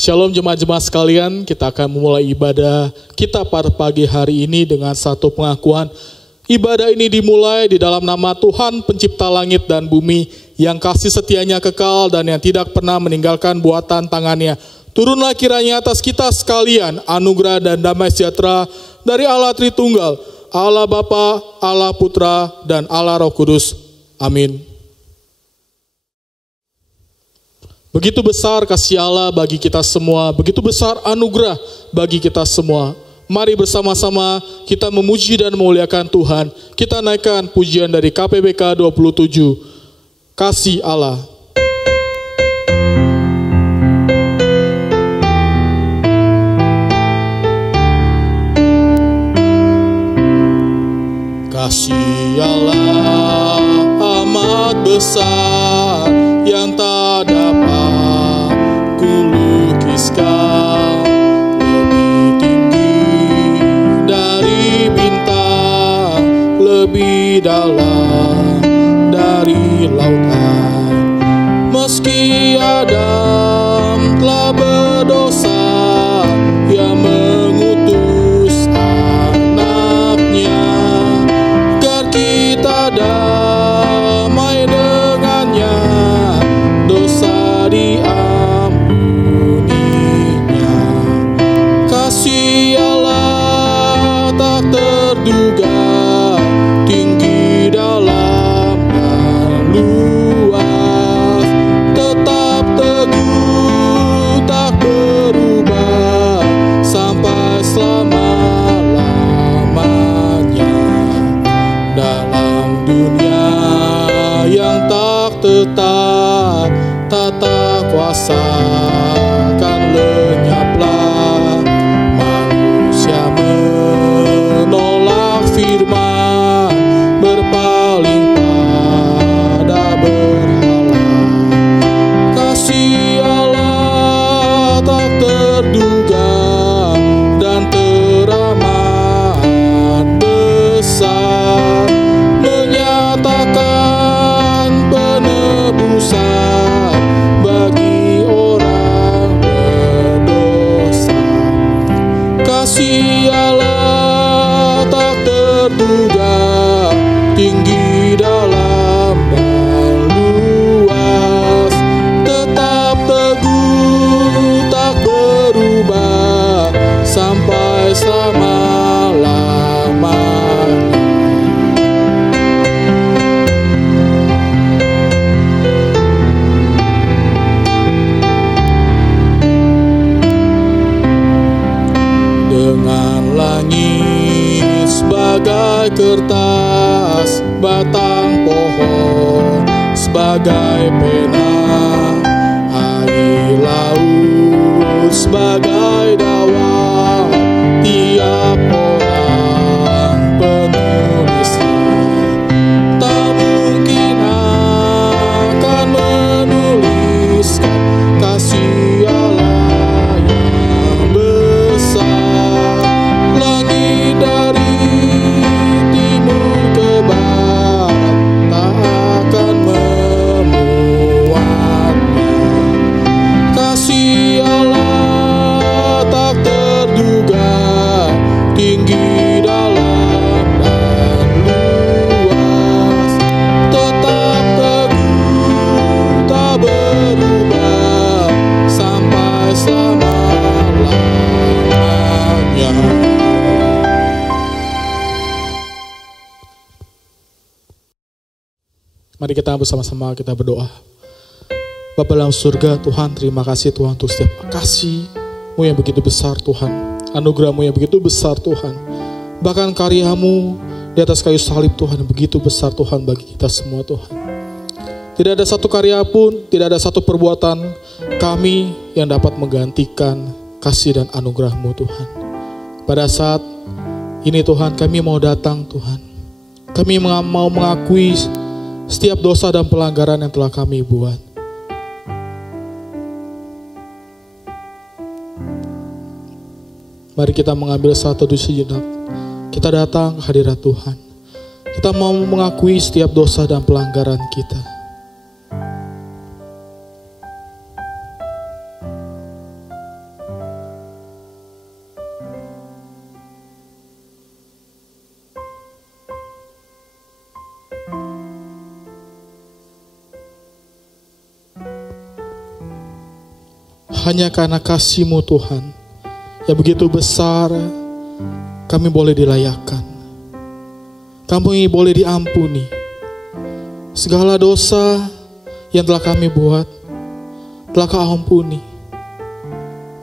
Shalom jemaat-jemaat sekalian, kita akan memulai ibadah kita pada pagi hari ini dengan satu pengakuan. Ibadah ini dimulai di dalam nama Tuhan pencipta langit dan bumi, yang kasih setianya kekal dan yang tidak pernah meninggalkan buatan tangannya. Turunlah kiranya atas kita sekalian anugerah dan damai sejahtera dari Allah Tritunggal, Allah Bapa, Allah Putra, dan Allah Roh Kudus. Amin. Begitu besar kasih Allah bagi kita semua, begitu besar anugerah bagi kita semua. Mari bersama-sama kita memuji dan memuliakan Tuhan. Kita naikkan pujian dari KPBK 27, Kasih Allah. Kasih Allah amat besar yang tak dapat kulukiskan, lebih tinggi dari bintang, lebih dalam dari lautan. Meski Adam telah berdosa, Ia mengutus anaknya agar kita damai dengannya, dosa diampuninya. Kasih Allah tak terduga, tinggi dalam dan luas, tetap teguh tak berubah sampai selama-lamanya. Dalam dunia yang tak tetap, tata kuasa kan lenyaplah. Manusia menolak firman, berpaling pada berhala. Kasih Allah tak terduga dan teramat besar, menyatakan penebusan bagi orang berdosa. Kasih Allah tak terduga, tinggi dalam dan luas, tetap teguh tak berubah sampai selama-lamanya. Dengan langit sebagai kertas, batang pohon sebagai pena, air laut sebagai dawan, tiap orang penulisnya tak mungkin akan menuliskan kasih Allah yang besar. Langit dari timur ke barat tak akan memuatnya. Kasih Allah tak terduga, tinggi dalam dan luas, tetap teguh tak berubah sampai selama-lamanya. Mari kita bersama-sama kita berdoa. Bapa dalam surga, Tuhan, terima kasih Tuhan untuk setiap kasih-Mu yang begitu besar Tuhan, anugerah-Mu yang begitu besar Tuhan, bahkan karya-Mu di atas kayu salib Tuhan yang begitu besar Tuhan bagi kita semua Tuhan. Tidak ada satu karya pun, tidak ada satu perbuatan kami yang dapat menggantikan kasih dan anugerah-Mu Tuhan. Pada saat ini Tuhan, kami mau datang Tuhan, kami mau mengakui setiap dosa dan pelanggaran yang telah kami buat. Mari kita mengambil satu sejenak. Kita datang ke hadirat Tuhan. Kita mau mengakui setiap dosa dan pelanggaran kita. hanya karena kasih-Mu Tuhan yang begitu besar, kami boleh dilayakkan. Kami boleh diampuni. Segala dosa yang telah kami buat telah Kau ampuni.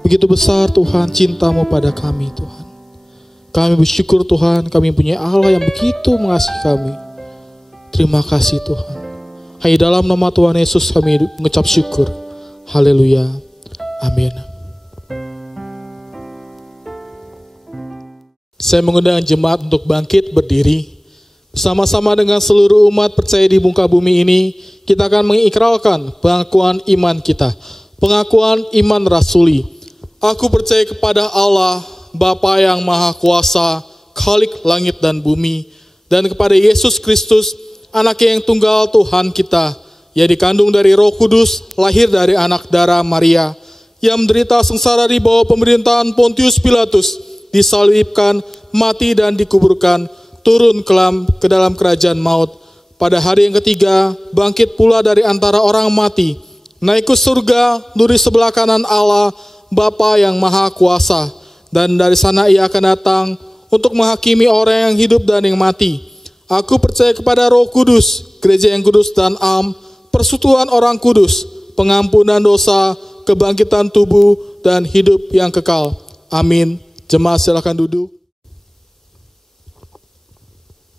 Begitu besar Tuhan cinta-Mu pada kami Tuhan. Kami bersyukur Tuhan, kami punya Allah yang begitu mengasihi kami. Terima kasih Tuhan. Hanya dalam nama Tuhan Yesus kami mengucap syukur. Haleluya. Amin. Saya mengundang jemaat untuk bangkit berdiri. Bersama-sama dengan seluruh umat percaya di muka bumi ini, kita akan mengikrarkan pengakuan iman kita. Pengakuan iman rasuli. Aku percaya kepada Allah, Bapa yang Maha Kuasa, Khalik langit dan bumi, dan kepada Yesus Kristus, Anak-Nya yang tunggal Tuhan kita, yang dikandung dari Roh Kudus, lahir dari anak darah Maria, yang menderita sengsara di bawah pemerintahan Pontius Pilatus, disalibkan, mati dan dikuburkan, turun ke dalam kerajaan maut. Pada hari yang ketiga, bangkit pula dari antara orang mati, naik ke surga, duduk di sebelah kanan Allah, Bapa yang Maha Kuasa, dan dari sana Ia akan datang untuk menghakimi orang yang hidup dan yang mati. Aku percaya kepada Roh Kudus, gereja yang kudus dan am, persekutuan orang kudus, pengampunan dosa, kebangkitan tubuh, dan hidup yang kekal. Amin. Jemaat silakan duduk.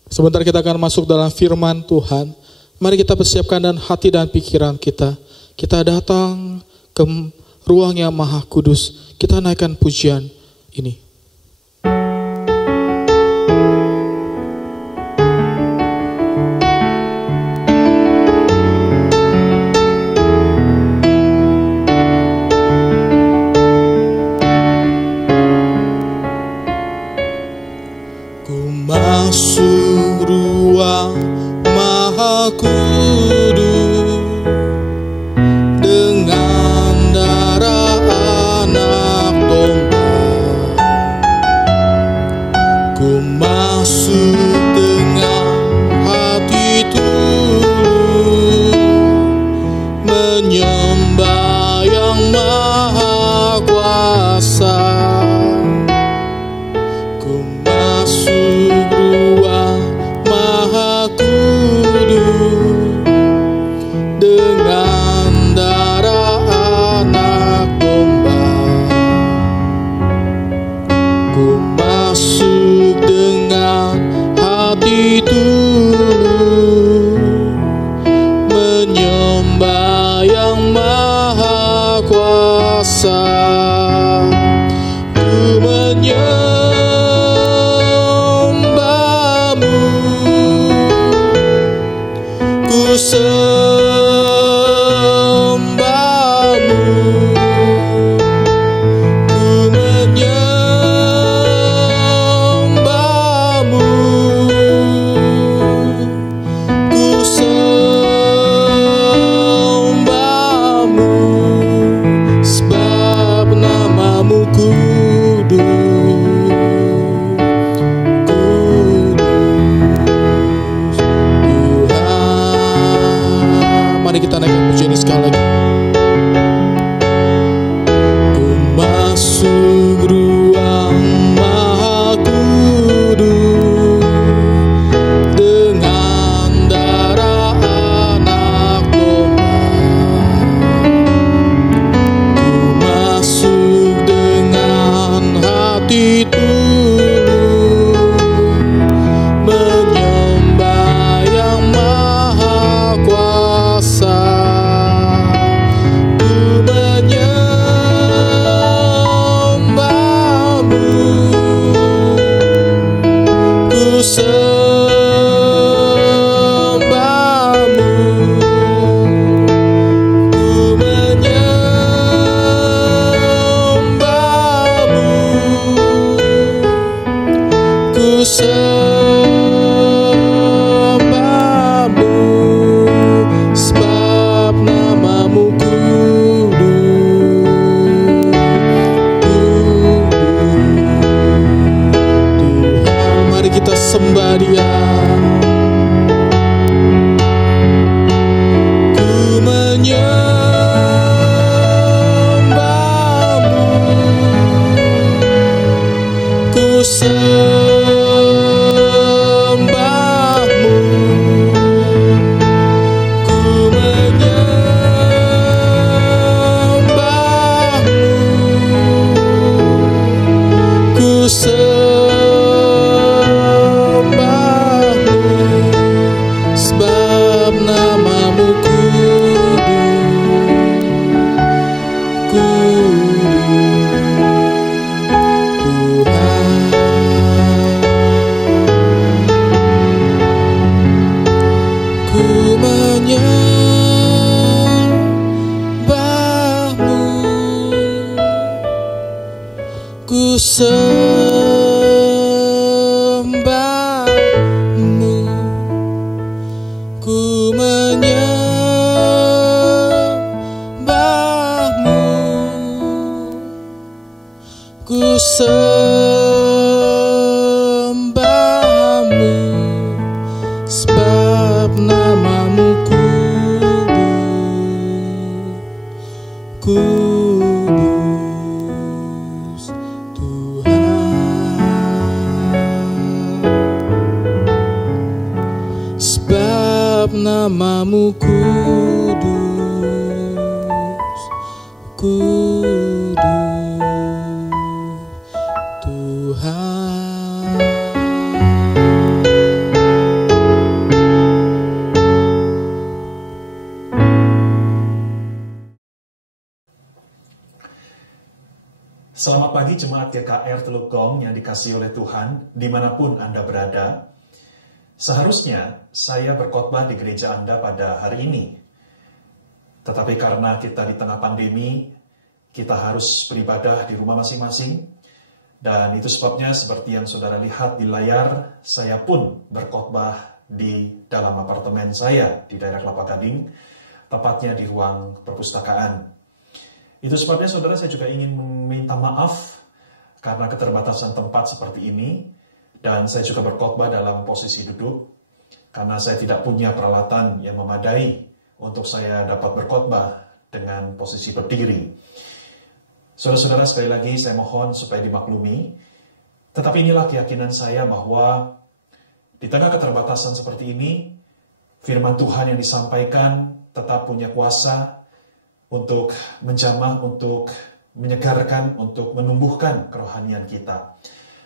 Sebentar kita akan masuk dalam firman Tuhan. Mari kita persiapkan dan hati dan pikiran kita. Kita datang ke ruang yang Maha Kudus. Kita naikkan pujian ini. Masuk ruang Maha Kudus dengan darah anak domba. Ku masuk dengan hati tulus menyembah yang Maha Kuasa. Ku menyembah sebab namamu kudus, kudus Tuhan. Selamat pagi Jemaat GKR Teluk Gong yang dikasihi oleh Tuhan, dimanapun Anda berada. Seharusnya saya berkhotbah di gereja Anda pada hari ini. Tetapi karena kita di tengah pandemi, kita harus beribadah di rumah masing-masing. Dan itu sebabnya seperti yang saudara lihat di layar, saya pun berkhotbah di dalam apartemen saya di daerah Kelapa Gading, tepatnya di ruang perpustakaan. Itu sebabnya saudara, saya juga ingin meminta maaf karena keterbatasan tempat seperti ini, dan saya juga berkhotbah dalam posisi duduk karena saya tidak punya peralatan yang memadai untuk saya dapat berkhotbah dengan posisi berdiri. Saudara-saudara, sekali lagi saya mohon supaya dimaklumi, tetapi inilah keyakinan saya bahwa di tengah keterbatasan seperti ini, firman Tuhan yang disampaikan tetap punya kuasa untuk menjamah, untuk menyegarkan, untuk menumbuhkan kerohanian kita.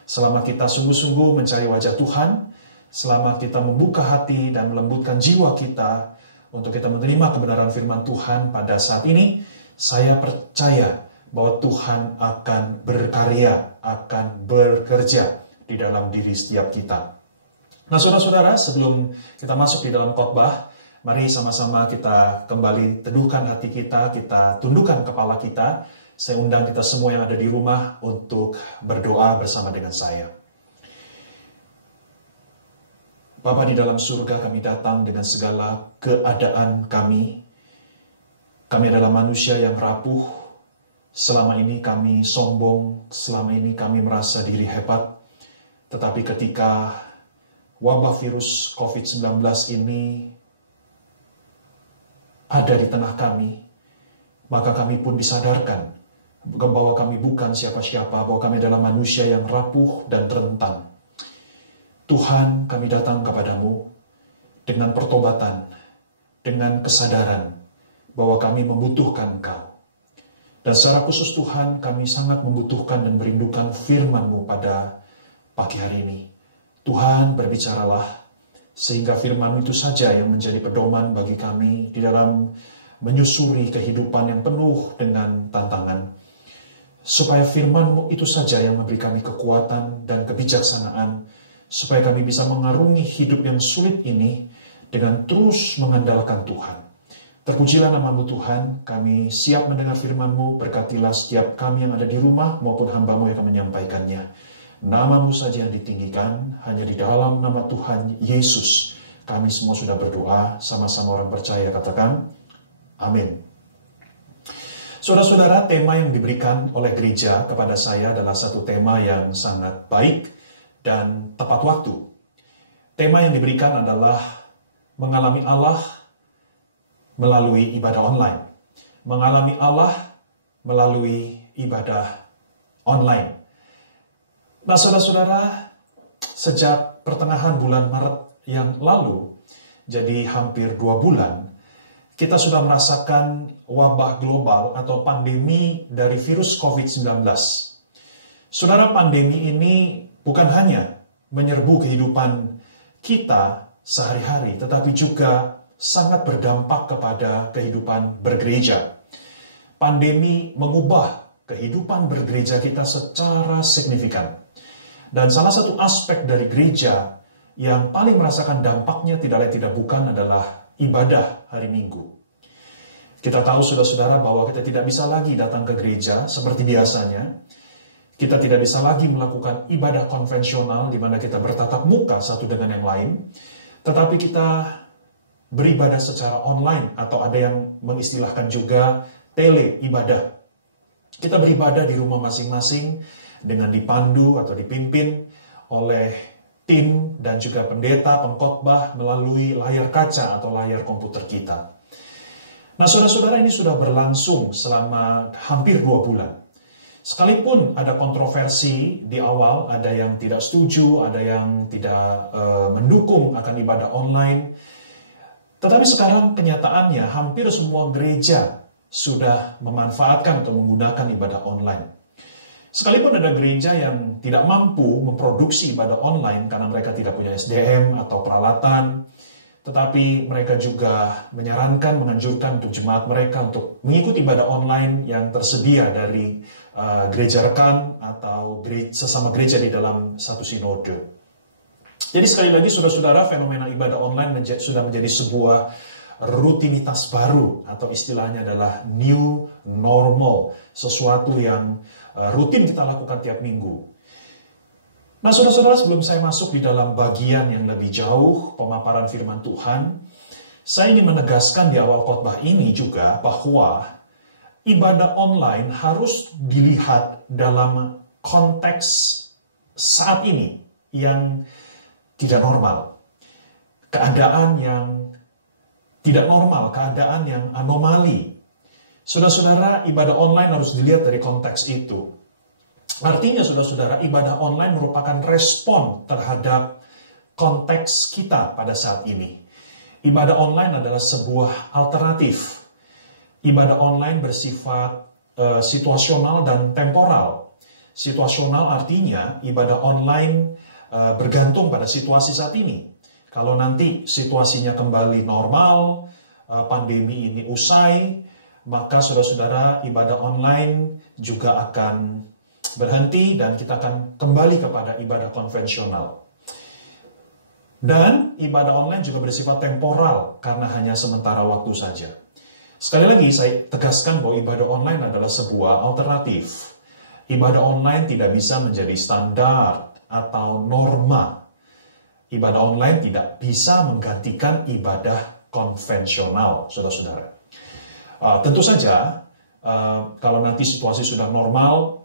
Selama kita sungguh-sungguh mencari wajah Tuhan, selama kita membuka hati dan melembutkan jiwa kita untuk kita menerima kebenaran firman Tuhan pada saat ini, saya percaya bahwa Tuhan akan berkarya, akan bekerja di dalam diri setiap kita. Nah, saudara-saudara, sebelum kita masuk di dalam khotbah, mari sama-sama kita kembali teduhkan hati kita, kita tundukkan kepala kita. Saya undang kita semua yang ada di rumah untuk berdoa bersama dengan saya. Bapa di dalam surga, kami datang dengan segala keadaan kami. Kami adalah manusia yang rapuh. Selama ini kami sombong, selama ini kami merasa diri hebat. Tetapi ketika wabah virus COVID-19 ini ada di tengah kami, maka kami pun disadarkan bahwa kami bukan siapa-siapa, bahwa kami adalah manusia yang rapuh dan rentan. Tuhan, kami datang kepadamu dengan pertobatan, dengan kesadaran bahwa kami membutuhkan Engkau. Dan secara khusus Tuhan, kami sangat membutuhkan dan merindukan firman-Mu pada pagi hari ini. Tuhan, berbicaralah, sehingga firman itu saja yang menjadi pedoman bagi kami di dalam menyusuri kehidupan yang penuh dengan tantangan. Supaya firman-Mu itu saja yang memberi kami kekuatan dan kebijaksanaan, supaya kami bisa mengarungi hidup yang sulit ini dengan terus mengandalkan Tuhan. Terpujilah nama-Mu Tuhan, kami siap mendengar firman-Mu, berkatilah setiap kami yang ada di rumah maupun hamba-Mu yang akan menyampaikannya. Nama-Mu saja yang ditinggikan, hanya di dalam nama Tuhan Yesus. Kami semua sudah berdoa, sama-sama orang percaya, katakan, amin. Saudara-saudara, tema yang diberikan oleh gereja kepada saya adalah satu tema yang sangat baik dan tepat waktu. Tema yang diberikan adalah mengalami Allah melalui ibadah online. Mengalami Allah melalui ibadah online. Nah, saudara-saudara, sejak pertengahan bulan Maret yang lalu, jadi hampir 2 bulan, kita sudah merasakan wabah global atau pandemi dari virus COVID-19. Saudara, pandemi ini bukan hanya menyerbu kehidupan kita sehari-hari, tetapi juga sangat berdampak kepada kehidupan bergereja. Pandemi mengubah kehidupan bergereja kita secara signifikan. Dan salah satu aspek dari gereja yang paling merasakan dampaknya tidak lain tidak bukan adalah ibadah hari Minggu. Kita tahu saudara-saudara bahwa kita tidak bisa lagi datang ke gereja seperti biasanya. Kita tidak bisa lagi melakukan ibadah konvensional di mana kita bertatap muka satu dengan yang lain. Tetapi kita beribadah secara online atau ada yang mengistilahkan juga tele ibadah. Kita beribadah di rumah masing-masing dengan dipandu atau dipimpin oleh tim dan juga pendeta, pengkhotbah melalui layar kaca atau layar komputer kita. Nah, saudara-saudara, ini sudah berlangsung selama hampir 2 bulan. Sekalipun ada kontroversi di awal, ada yang tidak setuju, ada yang tidak mendukung akan ibadah online, Tetapi sekarang kenyataannya hampir semua gereja sudah memanfaatkan atau menggunakan ibadah online. Sekalipun ada gereja yang tidak mampu memproduksi ibadah online karena mereka tidak punya SDM atau peralatan, tetapi mereka juga menyarankan, menganjurkan untuk jemaat mereka untuk mengikuti ibadah online yang tersedia dari gereja rekan atau sesama gereja di dalam satu sinode. Jadi sekali lagi saudara-saudara, fenomena ibadah online sudah menjadi sebuah rutinitas baru atau istilahnya adalah new normal, sesuatu yang rutin kita lakukan tiap minggu. Nah, saudara-saudara, sebelum saya masuk di dalam bagian yang lebih jauh, pemaparan firman Tuhan, saya ingin menegaskan di awal khotbah ini juga bahwa ibadah online harus dilihat dalam konteks saat ini yang tidak normal. Keadaan yang tidak normal, keadaan yang anomali. Saudara-saudara, ibadah online harus dilihat dari konteks itu. Artinya, saudara-saudara, ibadah online merupakan respon terhadap konteks kita pada saat ini. Ibadah online adalah sebuah alternatif. Ibadah online bersifat situasional dan temporal. Situasional artinya ibadah online bergantung pada situasi saat ini. Kalau nanti situasinya kembali normal, pandemi ini usai, maka saudara-saudara ibadah online juga akan berhenti dan kita akan kembali kepada ibadah konvensional. Dan ibadah online juga bersifat temporal karena hanya sementara waktu saja. Sekali lagi saya tegaskan bahwa ibadah online adalah sebuah alternatif. Ibadah online tidak bisa menjadi standar atau norma. Ibadah online tidak bisa menggantikan ibadah konvensional, saudara-saudara. Tentu saja, kalau nanti situasi sudah normal,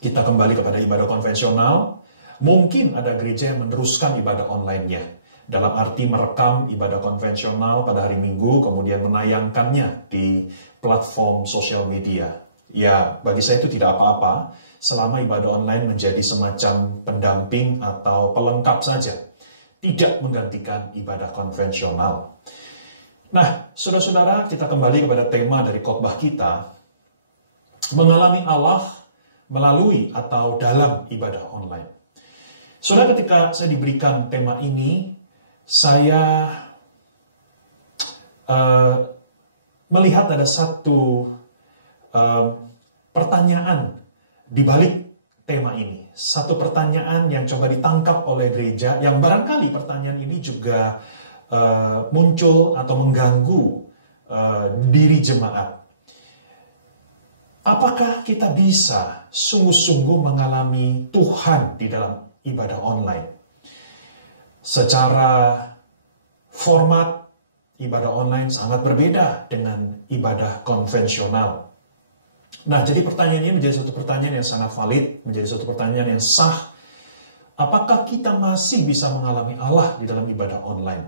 kita kembali kepada ibadah konvensional, mungkin ada gereja yang meneruskan ibadah online-nya. Dalam arti merekam ibadah konvensional pada hari Minggu, kemudian menayangkannya di platform sosial media. Ya, bagi saya itu tidak apa-apa, selama ibadah online menjadi semacam pendamping atau pelengkap saja. Tidak menggantikan ibadah konvensional. Nah, saudara-saudara, kita kembali kepada tema dari khotbah kita, mengalami Allah melalui atau dalam ibadah online. Saudara, ketika saya diberikan tema ini, saya melihat ada satu pertanyaan di balik tema ini. Satu pertanyaan yang coba ditangkap oleh gereja, yang barangkali pertanyaan ini juga muncul atau mengganggu diri jemaat. Apakah kita bisa sungguh-sungguh mengalami Tuhan di dalam ibadah online? Secara format, ibadah online sangat berbeda dengan ibadah konvensional. Nah, jadi pertanyaan ini menjadi satu pertanyaan yang sangat valid, menjadi satu pertanyaan yang sah. Apakah kita masih bisa mengalami Allah di dalam ibadah online?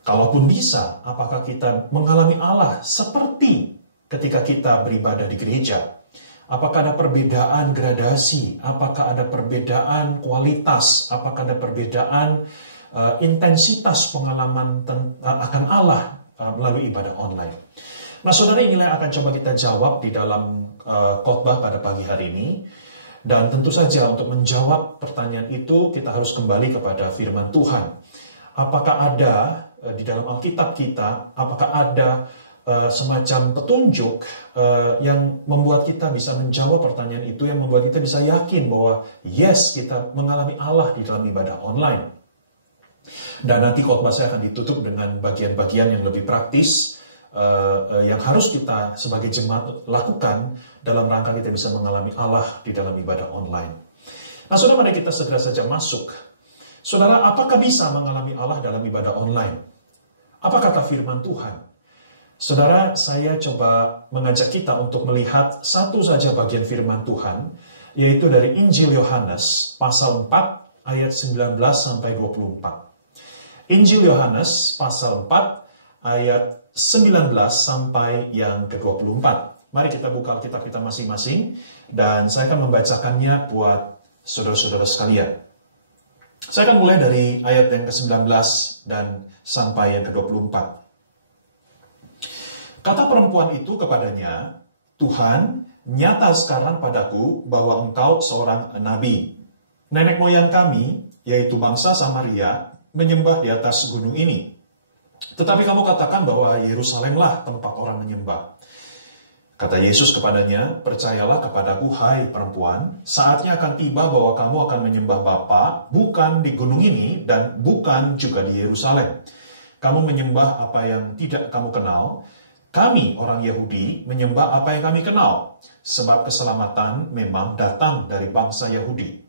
Kalaupun bisa, apakah kita mengalami Allah seperti ketika kita beribadah di gereja? Apakah ada perbedaan gradasi? Apakah ada perbedaan kualitas? Apakah ada perbedaan intensitas pengalaman akan Allah melalui ibadah online? Nah, saudara, inilah yang akan coba kita jawab di dalam khotbah pada pagi hari ini. Dan tentu saja untuk menjawab pertanyaan itu, kita harus kembali kepada firman Tuhan. Apakah ada di dalam Alkitab kita, apakah ada semacam petunjuk yang membuat kita bisa menjawab pertanyaan itu, yang membuat kita bisa yakin bahwa yes, kita mengalami Allah di dalam ibadah online. Dan nanti khotbah saya akan ditutup dengan bagian-bagian yang lebih praktis yang harus kita sebagai jemaat lakukan dalam rangka kita bisa mengalami Allah di dalam ibadah online. Nah, saudara, mari kita segera saja masuk. Saudara, apakah bisa mengalami Allah dalam ibadah online? Apa kata firman Tuhan? Saudara, saya coba mengajak kita untuk melihat satu saja bagian firman Tuhan, yaitu dari Injil Yohanes, pasal 4, ayat 19 sampai 24. Injil Yohanes, pasal 4, ayat 19 sampai yang ke-24. Mari kita buka Alkitab kita masing-masing, dan saya akan membacakannya buat saudara-saudara sekalian. Saya akan mulai dari ayat yang ke-19 dan sampai yang ke-24. Kata perempuan itu kepadanya, "Tuhan, nyata sekarang padaku bahwa engkau seorang nabi. Nenek moyang kami, yaitu bangsa Samaria, menyembah di atas gunung ini. Tetapi kamu katakan bahwa Yerusalemlah tempat orang menyembah." Kata Yesus kepadanya, "Percayalah kepadaku, hai perempuan, saatnya akan tiba bahwa kamu akan menyembah Bapa, bukan di gunung ini dan bukan juga di Yerusalem. Kamu menyembah apa yang tidak kamu kenal. Kami, orang Yahudi, menyembah apa yang kami kenal, sebab keselamatan memang datang dari bangsa Yahudi.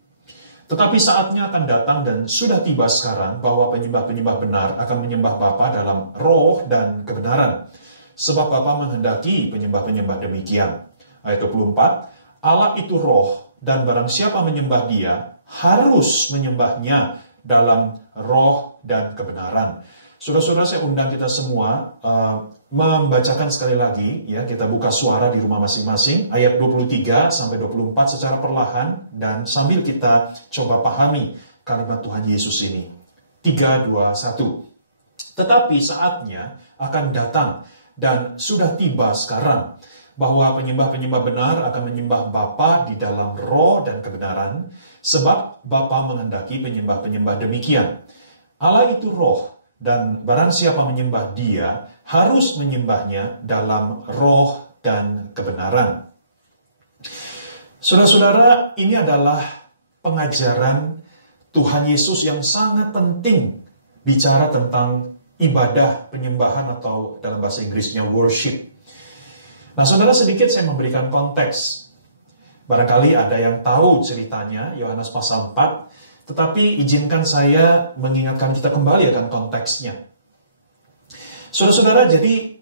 Tetapi saatnya akan datang dan sudah tiba sekarang bahwa penyembah-penyembah benar akan menyembah Bapa dalam roh dan kebenaran. Sebab Bapa menghendaki penyembah-penyembah demikian." Ayat 24, "Allah itu roh, dan barang siapa menyembah dia, harus menyembahnya dalam roh dan kebenaran." Saudara-saudara, saya undang kita semua membacakan sekali lagi, ya, kita buka suara di rumah masing-masing, ayat 23 sampai 24 secara perlahan, dan sambil kita coba pahami kalimat Tuhan Yesus ini. 3, 2, 1. "Tetapi saatnya akan datang, dan sudah tiba sekarang, bahwa penyembah-penyembah benar akan menyembah Bapa di dalam roh dan kebenaran, sebab Bapa menghendaki penyembah-penyembah demikian. Allah itu roh, dan barang siapa menyembah dia, harus menyembahnya dalam roh dan kebenaran." Saudara-saudara, ini adalah pengajaran Tuhan Yesus yang sangat penting bicara tentang ibadah, penyembahan, atau dalam bahasa Inggrisnya worship. Nah, saudara, sedikit saya memberikan konteks. Barangkali ada yang tahu ceritanya, Yohanes pasal 4, tetapi izinkan saya mengingatkan kita kembali akan konteksnya. Saudara-saudara, jadi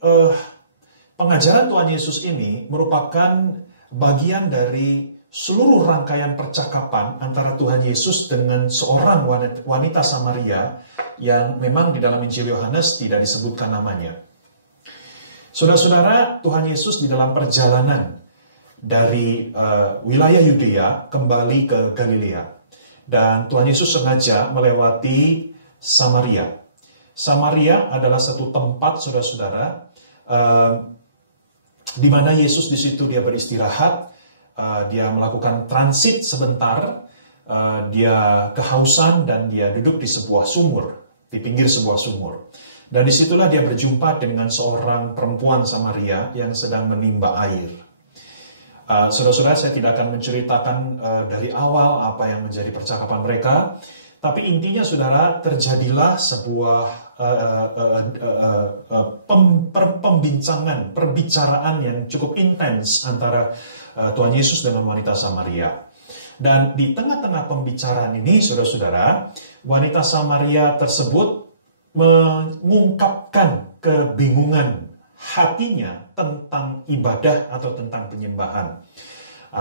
pengajaran Tuhan Yesus ini merupakan bagian dari seluruh rangkaian percakapan antara Tuhan Yesus dengan seorang wanita Samaria yang memang di dalam Injil Yohanes tidak disebutkan namanya. Saudara-saudara, Tuhan Yesus di dalam perjalanan dari wilayah Yudea kembali ke Galilea. Dan Tuhan Yesus sengaja melewati Samaria. Samaria adalah satu tempat, saudara-saudara, di mana Yesus di situ dia beristirahat. Dia melakukan transit sebentar, dia kehausan dan dia duduk di sebuah sumur, di pinggir sebuah sumur. Dan disitulah dia berjumpa dengan seorang perempuan Samaria yang sedang menimba air. Saudara-saudara, saya tidak akan menceritakan dari awal apa yang menjadi percakapan mereka, tapi intinya, saudara, terjadilah sebuah perbicaraan yang cukup intens antara Tuhan Yesus dengan wanita Samaria. Dan di tengah-tengah pembicaraan ini, saudara-saudara, wanita Samaria tersebut mengungkapkan kebingungan hatinya tentang ibadah atau tentang penyembahan.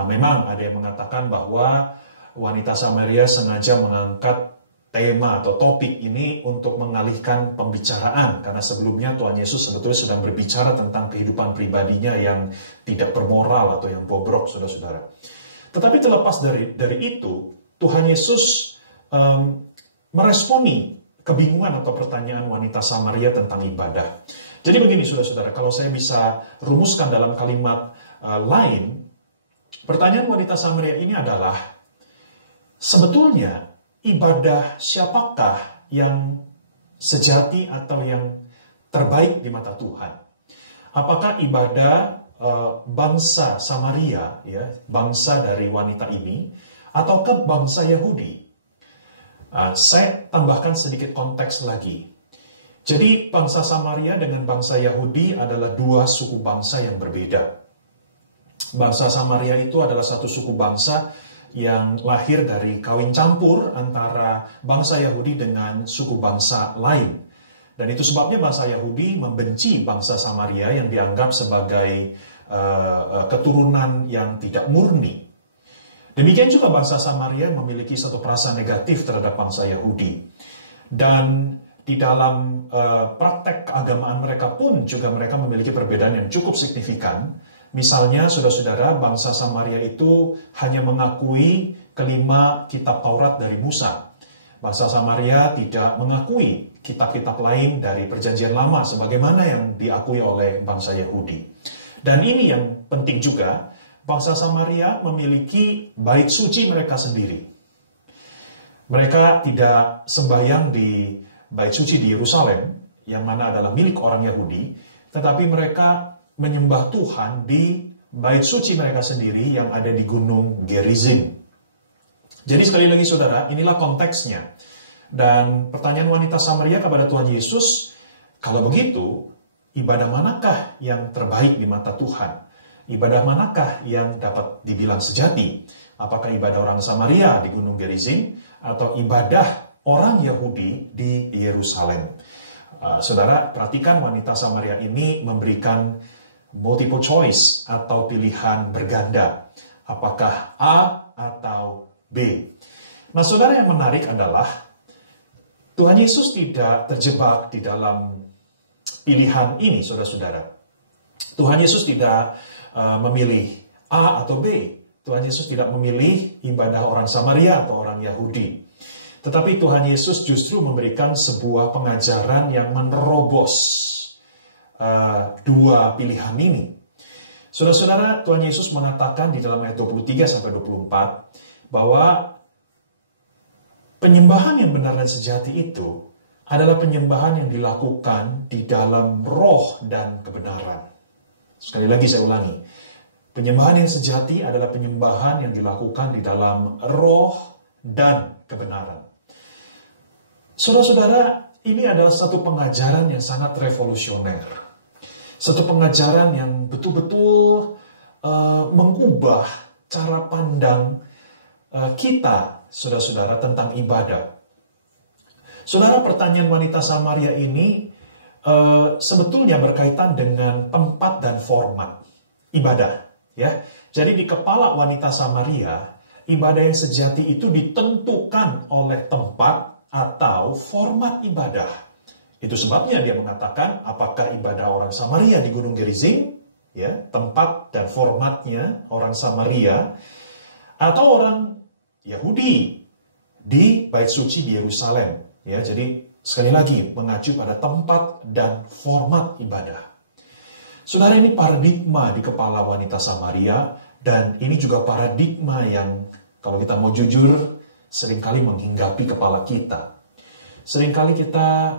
Memang ada yang mengatakan bahwa wanita Samaria sengaja mengangkat tema atau topik ini untuk mengalihkan pembicaraan, karena sebelumnya Tuhan Yesus sebetulnya sedang berbicara tentang kehidupan pribadinya yang tidak bermoral atau yang bobrok, saudara-saudara. Tetapi terlepas dari itu, Tuhan Yesus meresponi kebingungan atau pertanyaan wanita Samaria tentang ibadah. Jadi begini, saudara-saudara, kalau saya bisa rumuskan dalam kalimat lain, pertanyaan wanita Samaria ini adalah, sebetulnya ibadah siapakah yang sejati atau yang terbaik di mata Tuhan? Apakah ibadah bangsa Samaria, ya, bangsa dari wanita ini, ataukah bangsa Yahudi? Saya tambahkan sedikit konteks lagi. Jadi bangsa Samaria dengan bangsa Yahudi adalah dua suku bangsa yang berbeda. Bangsa Samaria itu adalah satu suku bangsa yang lahir dari kawin campur antara bangsa Yahudi dengan suku bangsa lain. Dan itu sebabnya bangsa Yahudi membenci bangsa Samaria yang dianggap sebagai keturunan yang tidak murni. Demikian juga bangsa Samaria memiliki satu perasaan negatif terhadap bangsa Yahudi. Dan di dalam praktek keagamaan mereka pun juga mereka memiliki perbedaan yang cukup signifikan. Misalnya, saudara-saudara, bangsa Samaria itu hanya mengakui kelima kitab Taurat dari Musa. Bangsa Samaria tidak mengakui kitab-kitab lain dari Perjanjian Lama sebagaimana yang diakui oleh bangsa Yahudi. Dan ini yang penting juga, bangsa Samaria memiliki bait suci mereka sendiri. Mereka tidak sembahyang di bait suci di Yerusalem, yang mana adalah milik orang Yahudi, tetapi mereka menyembah Tuhan di bait suci mereka sendiri yang ada di Gunung Gerizim. Jadi sekali lagi saudara, inilah konteksnya. Dan pertanyaan wanita Samaria kepada Tuhan Yesus, kalau begitu, ibadah manakah yang terbaik di mata Tuhan? Ibadah manakah yang dapat dibilang sejati? Apakah ibadah orang Samaria di Gunung Gerizim atau ibadah orang Yahudi di Yerusalem? Saudara, perhatikan wanita Samaria ini memberikan multiple choice atau pilihan berganda. Apakah A atau B? Nah, saudara, yang menarik adalah Tuhan Yesus tidak terjebak di dalam pilihan ini, saudara-saudara. Tuhan Yesus tidak memilih A atau B. Tuhan Yesus tidak memilih ibadah orang Samaria atau orang Yahudi. Tetapi Tuhan Yesus justru memberikan sebuah pengajaran yang menerobos dua pilihan ini. Saudara-saudara, Tuhan Yesus mengatakan di dalam ayat 23-24 bahwa penyembahan yang benar dan sejati itu adalah penyembahan yang dilakukan di dalam roh dan kebenaran. Sekali lagi saya ulangi. Penyembahan yang sejati adalah penyembahan yang dilakukan di dalam roh dan kebenaran. Saudara-saudara, ini adalah satu pengajaran yang sangat revolusioner. Satu pengajaran yang betul-betul mengubah cara pandang kita, saudara-saudara, tentang ibadah. Saudara, pertanyaan wanita Samaria ini sebetulnya berkaitan dengan tempat dan format ibadah. Ya, jadi di kepala wanita Samaria, ibadah yang sejati itu ditentukan oleh tempat atau format ibadah. Itu sebabnya dia mengatakan apakah ibadah orang Samaria di Gunung Gerizim, ya, tempat dan formatnya orang Samaria, atau orang Yahudi di bait suci di Yerusalem. Ya, jadi sekali lagi mengacu pada tempat dan format ibadah. Saudara, ini paradigma di kepala wanita Samaria, dan ini juga paradigma yang kalau kita mau jujur seringkali menghinggapi kepala kita. Seringkali kita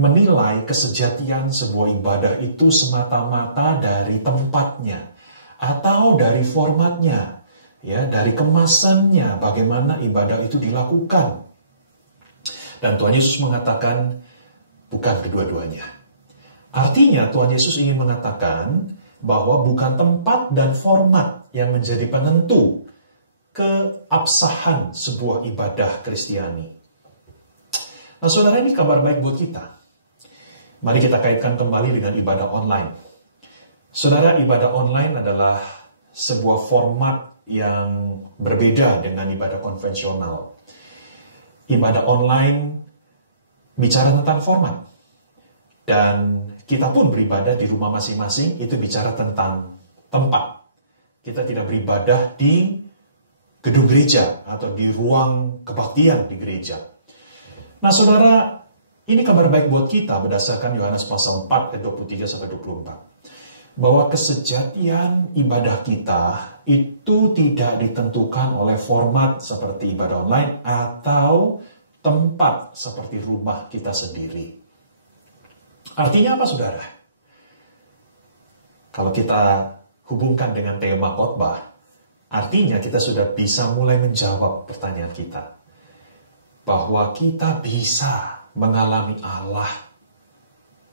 menilai kesejatian sebuah ibadah itu semata-mata dari tempatnya atau dari formatnya, ya, dari kemasannya, bagaimana ibadah itu dilakukan. Dan Tuhan Yesus mengatakan bukan kedua-duanya. Artinya Tuhan Yesus ingin mengatakan bahwa bukan tempat dan format yang menjadi penentu keabsahan sebuah ibadah Kristiani. Nah, saudara, ini kabar baik buat kita. Mari kita kaitkan kembali dengan ibadah online. Saudara, ibadah online adalah sebuah format yang berbeda dengan ibadah konvensional. Ibadah online bicara tentang format. Dan kita pun beribadah di rumah masing-masing, itu bicara tentang tempat. Kita tidak beribadah di gedung gereja atau di ruang kebaktian di gereja. Nah, saudara, ini kabar baik buat kita berdasarkan Yohanes pasal 4 ayat 23-24. Bahwa kesejatian ibadah kita itu tidak ditentukan oleh format seperti ibadah online atau tempat seperti rumah kita sendiri. Artinya apa, saudara? Kalau kita hubungkan dengan tema khotbah, artinya kita sudah bisa mulai menjawab pertanyaan kita. Bahwa kita bisa mengalami Allah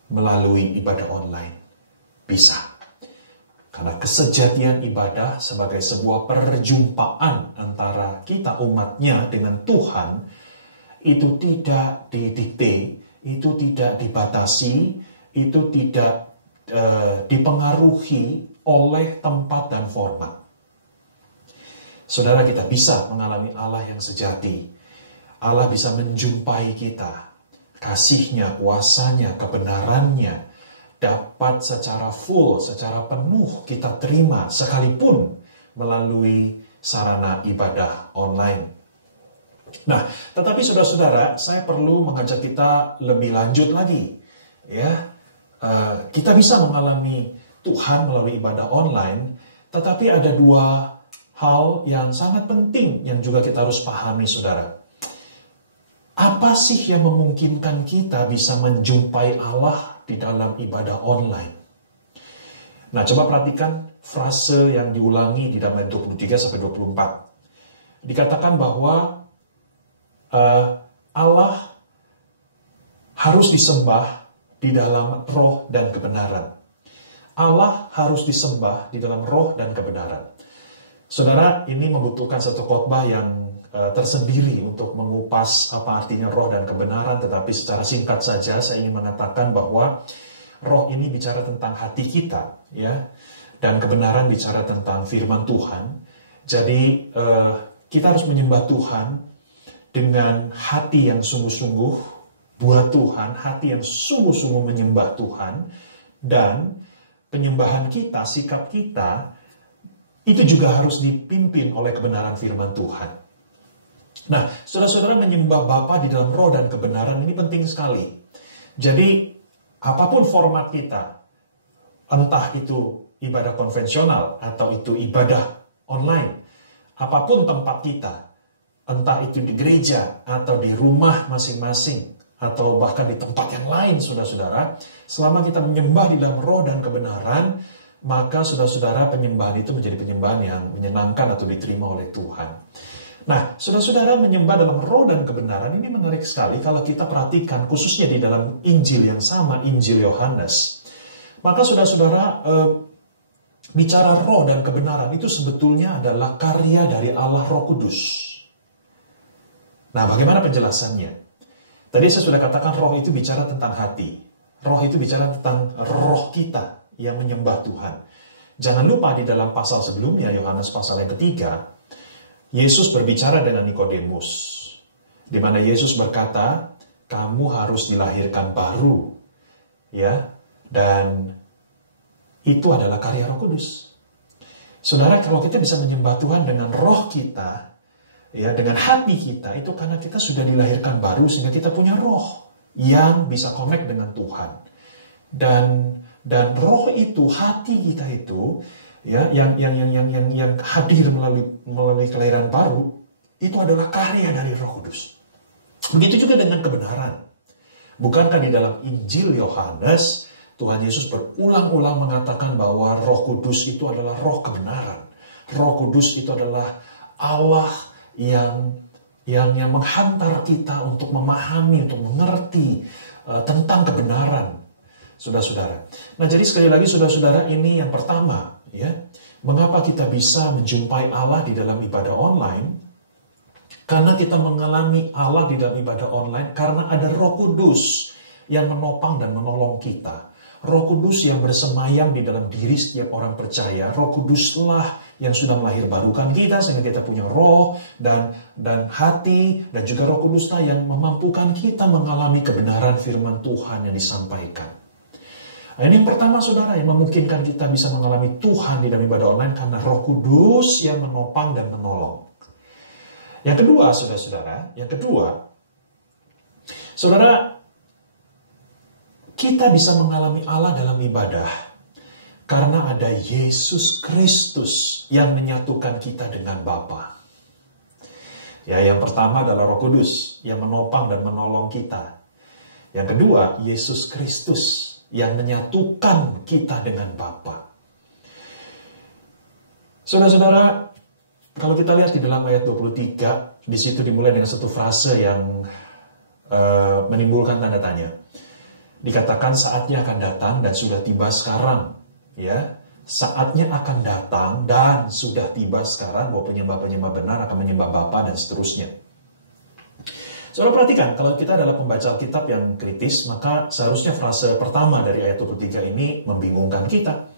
melalui ibadah online. Bisa. Karena kesejatian ibadah sebagai sebuah perjumpaan antara kita umatnya dengan Tuhan, itu tidak didikte, itu tidak dibatasi, itu tidak dipengaruhi oleh tempat dan format. Saudara, kita bisa mengalami Allah yang sejati. Allah bisa menjumpai kita. Kasih-Nya, kuasa-Nya, kebenaran-Nya dapat secara full, secara penuh kita terima sekalipun melalui sarana ibadah online. Nah, tetapi saudara-saudara, saya perlu mengajak kita lebih lanjut lagi. Ya, kita bisa mengalami Tuhan melalui ibadah online, tetapi ada dua hal yang sangat penting yang juga kita harus pahami, saudara. Apa sih yang memungkinkan kita bisa menjumpai Allah di dalam ibadah online? Nah, coba perhatikan frase yang diulangi di dalam ayat 23-24. Dikatakan bahwa Allah harus disembah di dalam roh dan kebenaran. Allah harus disembah di dalam roh dan kebenaran. Saudara, ini membutuhkan satu khotbah yang tersendiri untuk mengupas apa artinya roh dan kebenaran, tetapi secara singkat saja saya ingin mengatakan bahwa roh ini bicara tentang hati kita, ya, dan kebenaran bicara tentang firman Tuhan. Jadi kita harus menyembah Tuhan dengan hati yang sungguh-sungguh buat Tuhan, hati yang sungguh-sungguh menyembah Tuhan, dan penyembahan kita, sikap kita itu juga harus dipimpin oleh kebenaran firman Tuhan. Nah, saudara-saudara, menyembah Bapa di dalam roh dan kebenaran ini penting sekali. Jadi apapun format kita, entah itu ibadah konvensional atau itu ibadah online, apapun tempat kita, entah itu di gereja atau di rumah masing-masing, atau bahkan di tempat yang lain, saudara-saudara, selama kita menyembah di dalam roh dan kebenaran, maka saudara-saudara, penyembahan itu menjadi penyembahan yang menyenangkan atau diterima oleh Tuhan. Nah, saudara-saudara, menyembah dalam roh dan kebenaran ini menarik sekali kalau kita perhatikan, khususnya di dalam Injil yang sama, Injil Yohanes. Maka saudara-saudara, bicara roh dan kebenaran itu sebetulnya adalah karya dari Allah Roh Kudus. Nah, bagaimana penjelasannya? Tadi saya sudah katakan roh itu bicara tentang hati. Roh itu bicara tentang roh kita yang menyembah Tuhan. Jangan lupa di dalam pasal sebelumnya, Yohanes pasal yang ketiga, Yesus berbicara dengan Nikodemus, di mana Yesus berkata, kamu harus dilahirkan baru, ya, dan itu adalah karya Roh Kudus. Saudara, kalau kita bisa menyembah Tuhan dengan roh kita, ya, dengan hati kita, itu karena kita sudah dilahirkan baru sehingga kita punya roh yang bisa connect dengan Tuhan. Dan roh itu, hati kita itu, ya, yang hadir melalui kelahiran baru, itu adalah karya dari Roh Kudus. Begitu juga dengan kebenaran. Bukankah di dalam Injil Yohanes, Tuhan Yesus berulang-ulang mengatakan bahwa Roh Kudus itu adalah roh kebenaran. Roh Kudus itu adalah Allah yang menghantar kita untuk memahami, untuk mengerti tentang kebenaran, saudara-saudara. Nah, jadi sekali lagi, saudara-saudara, ini yang pertama, ya. Mengapa kita bisa menjumpai Allah di dalam ibadah online? Karena kita mengalami Allah di dalam ibadah online karena ada Roh Kudus yang menopang dan menolong kita. Roh Kudus yang bersemayam di dalam diri setiap orang percaya. Roh Kuduslah yang sudah melahirbarukan kita sehingga kita punya roh dan hati, dan juga Roh Kuduslah yang memampukan kita mengalami kebenaran firman Tuhan yang disampaikan. Nah, ini yang pertama, saudara, yang memungkinkan kita bisa mengalami Tuhan di dalam ibadah online karena Roh Kudus yang menopang dan menolong. Yang kedua, saudara-saudara, saudara, kita bisa mengalami Allah dalam ibadah karena ada Yesus Kristus yang menyatukan kita dengan Bapa. Ya, yang pertama adalah Roh Kudus yang menopang dan menolong kita. Yang kedua, Yesus Kristus yang menyatukan kita dengan Bapa. Saudara-saudara, kalau kita lihat di dalam ayat 23, di situ dimulai dengan satu frase yang menimbulkan tanda tanya. Dikatakan saatnya akan datang dan sudah tiba sekarang, ya. Saatnya akan datang dan sudah tiba sekarang bahwa penyembah-penyembah benar akan menyembah Bapa dan seterusnya. Saudara, perhatikan, kalau kita adalah pembaca Alkitab yang kritis, maka seharusnya frase pertama dari ayat 23 ini membingungkan kita.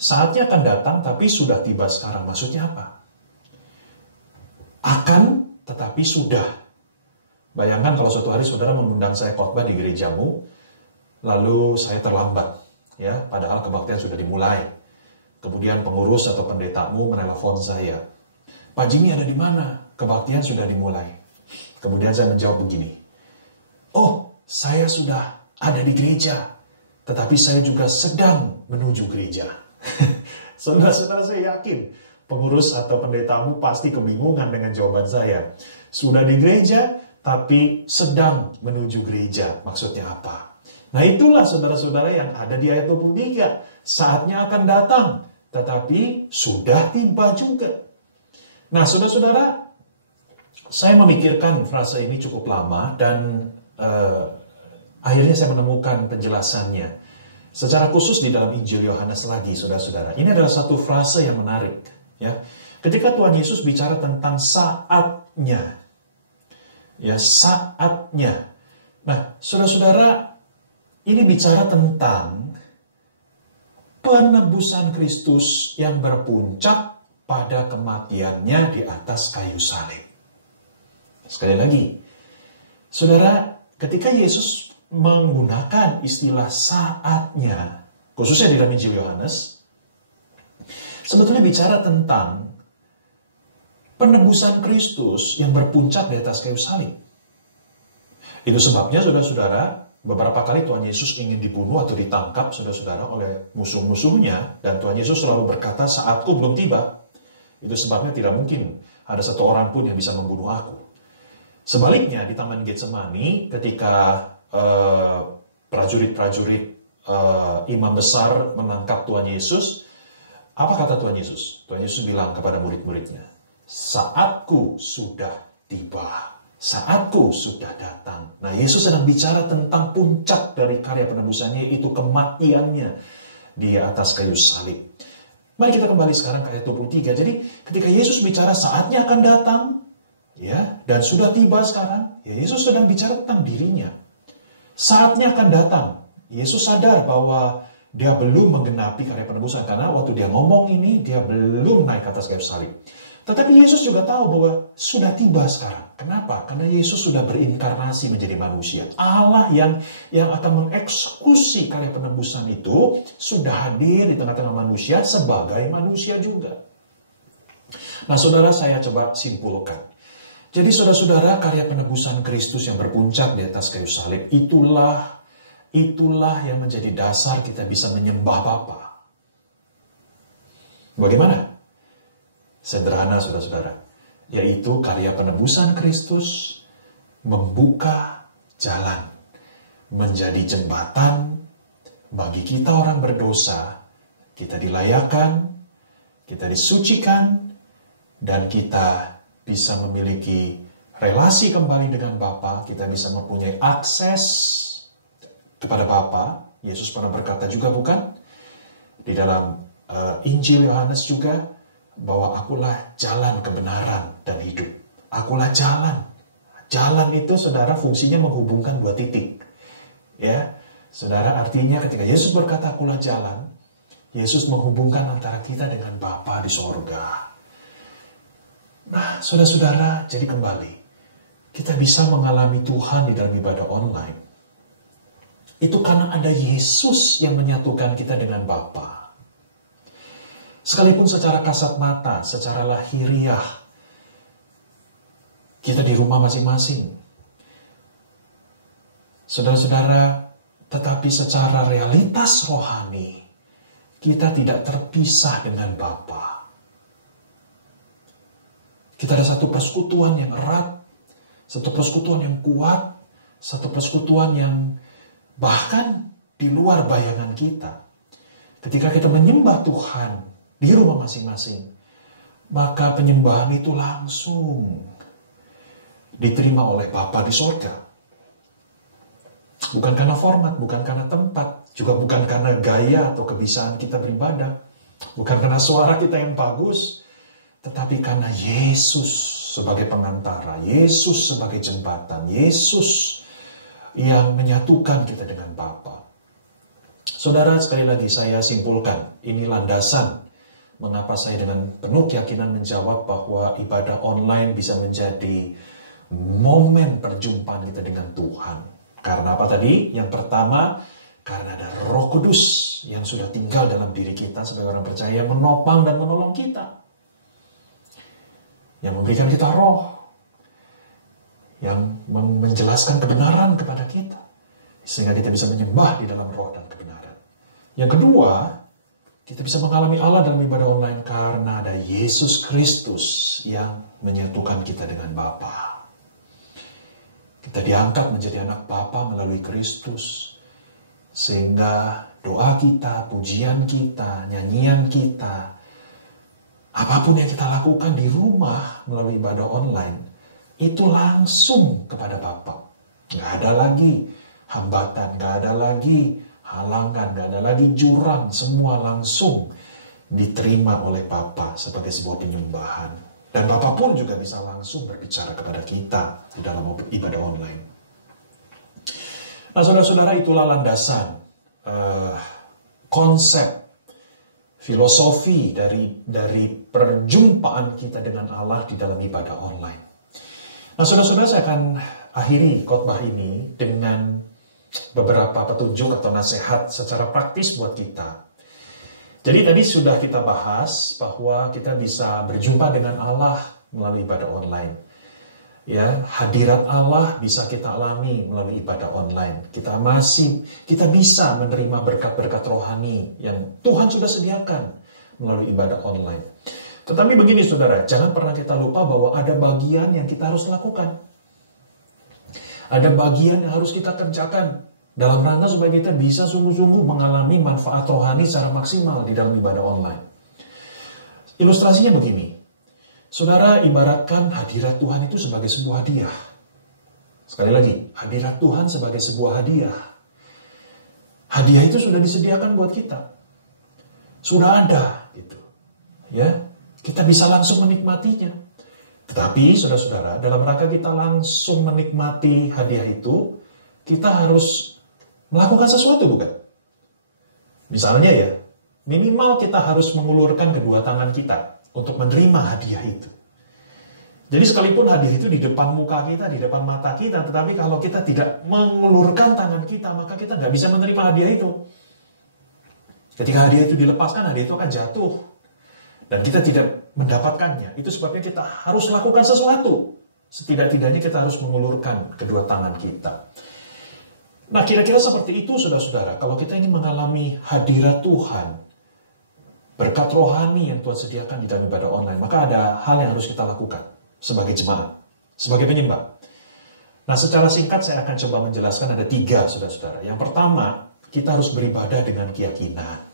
Saatnya akan datang, tapi sudah tiba sekarang. Maksudnya apa? Akan, tetapi sudah. Bayangkan kalau suatu hari saudara mengundang saya khotbah di gerejamu, lalu saya terlambat, ya, padahal kebaktian sudah dimulai. Kemudian pengurus atau pendetamu menelpon saya, Pak Jimmy ada di mana? Kebaktian sudah dimulai. Kemudian saya menjawab begini, oh saya sudah ada di gereja, tetapi saya juga sedang menuju gereja. Saudara-saudara, saya yakin pengurus atau pendetamu pasti kebingungan dengan jawaban saya. Sudah di gereja, tapi sedang menuju gereja. Maksudnya apa? Nah itulah saudara-saudara yang ada di ayat 23. Saatnya akan datang, tetapi sudah tiba juga. Nah saudara-saudara, saya memikirkan frase ini cukup lama dan akhirnya saya menemukan penjelasannya. Secara khusus di dalam Injil Yohanes lagi, saudara-saudara. Ini adalah satu frase yang menarik. Ya, ketika Tuhan Yesus bicara tentang saatnya. Ya, saatnya. Nah, saudara-saudara, ini bicara tentang penebusan Kristus yang berpuncak pada kematiannya di atas kayu salib. Sekali lagi, saudara, ketika Yesus menggunakan istilah saatnya, khususnya di dalam Injil Yohanes, sebetulnya bicara tentang penebusan Kristus yang berpuncak di atas kayu salib. Itu sebabnya, saudara-saudara, beberapa kali Tuhan Yesus ingin dibunuh atau ditangkap, saudara-saudara, oleh musuh-musuhnya, dan Tuhan Yesus selalu berkata, saatku belum tiba. Itu sebabnya tidak mungkin ada satu orang pun yang bisa membunuh aku. Sebaliknya, di Taman Getsemani, ketika prajurit-prajurit imam besar menangkap Tuhan Yesus, apa kata Tuhan Yesus? Tuhan Yesus bilang kepada murid-muridnya, saatku sudah tiba, saatku sudah datang. Nah, Yesus sedang bicara tentang puncak dari karya penebusannya, yaitu kematiannya di atas kayu salib. Mari kita kembali sekarang ke ayat 23. Jadi ketika Yesus bicara saatnya akan datang, ya, dan sudah tiba sekarang, ya, Yesus sedang bicara tentang dirinya. Saatnya akan datang. Yesus sadar bahwa dia belum menggenapi karya penebusan, karena waktu dia ngomong ini, dia belum naik ke atas kayu salib. Tetapi Yesus juga tahu bahwa sudah tiba sekarang. Kenapa? Karena Yesus sudah berinkarnasi menjadi manusia. Allah yang akan mengeksekusi karya penebusan itu sudah hadir di tengah-tengah manusia sebagai manusia juga. Nah, saudara, saya coba simpulkan. Jadi saudara-saudara, karya penebusan Kristus yang berpuncak di atas kayu salib, itulah yang menjadi dasar kita bisa menyembah Bapa. Bagaimana? Sederhana, saudara-saudara, yaitu karya penebusan Kristus membuka jalan, menjadi jembatan bagi kita orang berdosa. Kita dilayakkan, kita disucikan, dan kita bisa memiliki relasi kembali dengan Bapa. Kita bisa mempunyai akses kepada Bapa. Yesus pernah berkata juga, bukan? Di dalam Injil Yohanes juga, bahwa akulah jalan kebenaran dan hidup. Akulah jalan. Jalan itu, saudara, fungsinya menghubungkan dua titik. Ya, saudara, artinya ketika Yesus berkata akulah jalan, Yesus menghubungkan antara kita dengan Bapa di sorga. Nah, saudara-saudara, jadi kembali, kita bisa mengalami Tuhan di dalam ibadah online. Itu karena ada Yesus yang menyatukan kita dengan Bapa. Sekalipun secara kasat mata, secara lahiriah, kita di rumah masing-masing. Saudara-saudara, tetapi secara realitas rohani, kita tidak terpisah dengan Bapa. Kita ada satu persekutuan yang erat, satu persekutuan yang kuat, satu persekutuan yang bahkan di luar bayangan kita. Ketika kita menyembah Tuhan di rumah masing-masing, maka penyembahan itu langsung diterima oleh Bapa di sorga. Bukan karena format, bukan karena tempat, juga bukan karena gaya atau kebiasaan kita beribadah, bukan karena suara kita yang bagus, tetapi karena Yesus sebagai pengantara, Yesus sebagai jembatan, Yesus yang menyatukan kita dengan Bapa. Saudara, sekali lagi saya simpulkan, ini landasan mengapa saya dengan penuh keyakinan menjawab bahwa ibadah online bisa menjadi momen perjumpaan kita dengan Tuhan. Karena apa tadi? Yang pertama, karena ada Roh Kudus yang sudah tinggal dalam diri kita sebagai orang percaya, menopang dan menolong kita, yang memberikan kita roh. yang menjelaskan kebenaran kepada kita, sehingga kita bisa menyembah di dalam roh dan kebenaran. Yang kedua, kita bisa mengalami Allah dalam ibadah online karena ada Yesus Kristus yang menyatukan kita dengan Bapa. Kita diangkat menjadi anak Bapa melalui Kristus, sehingga doa kita, pujian kita, nyanyian kita, apapun yang kita lakukan di rumah melalui ibadah online, itu langsung kepada Bapa. Nggak ada lagi hambatan, nggak ada lagi halangan, nggak ada lagi jurang, semua langsung diterima oleh Bapa sebagai sebuah penyembahan. Dan Bapa pun juga bisa langsung berbicara kepada kita di dalam ibadah online. Nah, saudara-saudara, itulah landasan konsep filosofi dari perjumpaan kita dengan Allah di dalam ibadah online. Nah, saudara-saudara, saya akan akhiri khotbah ini dengan beberapa petunjuk atau nasihat secara praktis buat kita. Jadi tadi sudah kita bahas bahwa kita bisa berjumpa dengan Allah melalui ibadah online. Ya, hadirat Allah bisa kita alami melalui ibadah online. Kita bisa menerima berkat-berkat rohani yang Tuhan sudah sediakan melalui ibadah online. Tetapi begini saudara, jangan pernah kita lupa bahwa ada bagian yang kita harus lakukan. Ada bagian yang harus kita kerjakan dalam rangka supaya kita bisa sungguh-sungguh mengalami manfaat rohani secara maksimal di dalam ibadah online. Ilustrasinya begini. Saudara, ibaratkan hadirat Tuhan itu sebagai sebuah hadiah. Sekali lagi, hadirat Tuhan sebagai sebuah hadiah. Hadiah itu sudah disediakan buat kita. Sudah ada, gitu. Ya, kita bisa langsung menikmatinya. Tetapi, saudara-saudara, dalam rangka kita langsung menikmati hadiah itu, kita harus melakukan sesuatu, bukan? Misalnya ya, minimal kita harus mengulurkan kedua tangan kita untuk menerima hadiah itu. Jadi sekalipun hadiah itu di depan muka kita, di depan mata kita, tetapi kalau kita tidak mengulurkan tangan kita, maka kita nggak bisa menerima hadiah itu. Ketika hadiah itu dilepaskan, hadiah itu akan jatuh. Dan kita tidak mendapatkannya. Itu sebabnya kita harus lakukan sesuatu. Setidak-tidaknya kita harus mengulurkan kedua tangan kita. Nah, kira-kira seperti itu, saudara-saudara. Kalau kita ingin mengalami hadirat Tuhan, berkat rohani yang Tuhan sediakan di dalam ibadah online, maka ada hal yang harus kita lakukan sebagai jemaat, sebagai penyembah. Nah, secara singkat saya akan coba menjelaskan ada 3, saudara-saudara. Yang pertama, kita harus beribadah dengan keyakinan.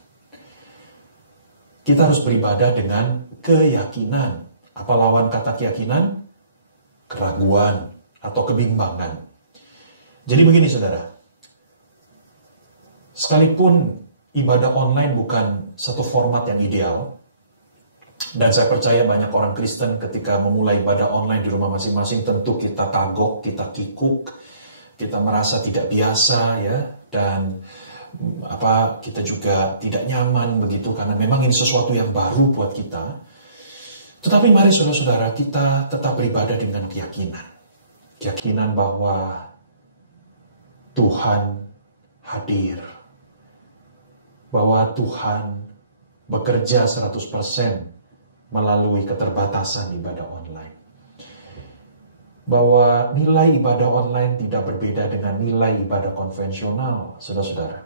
Kita harus beribadah dengan keyakinan. Apa lawan kata keyakinan? Keraguan atau kebimbangan. Jadi begini, saudara. Sekalipun ibadah online bukan satu format yang ideal, dan saya percaya banyak orang Kristen ketika memulai ibadah online di rumah masing-masing, tentu kita kagok, kita kikuk, kita merasa tidak biasa, ya, dan kita juga tidak nyaman begitu, karena memang ini sesuatu yang baru buat kita. Tetapi mari saudara-saudara, kita tetap beribadah dengan keyakinan. Keyakinan bahwa Tuhan hadir, bahwa Tuhan bekerja 100% melalui keterbatasan ibadah online. Bahwa nilai ibadah online tidak berbeda dengan nilai ibadah konvensional, saudara-saudara.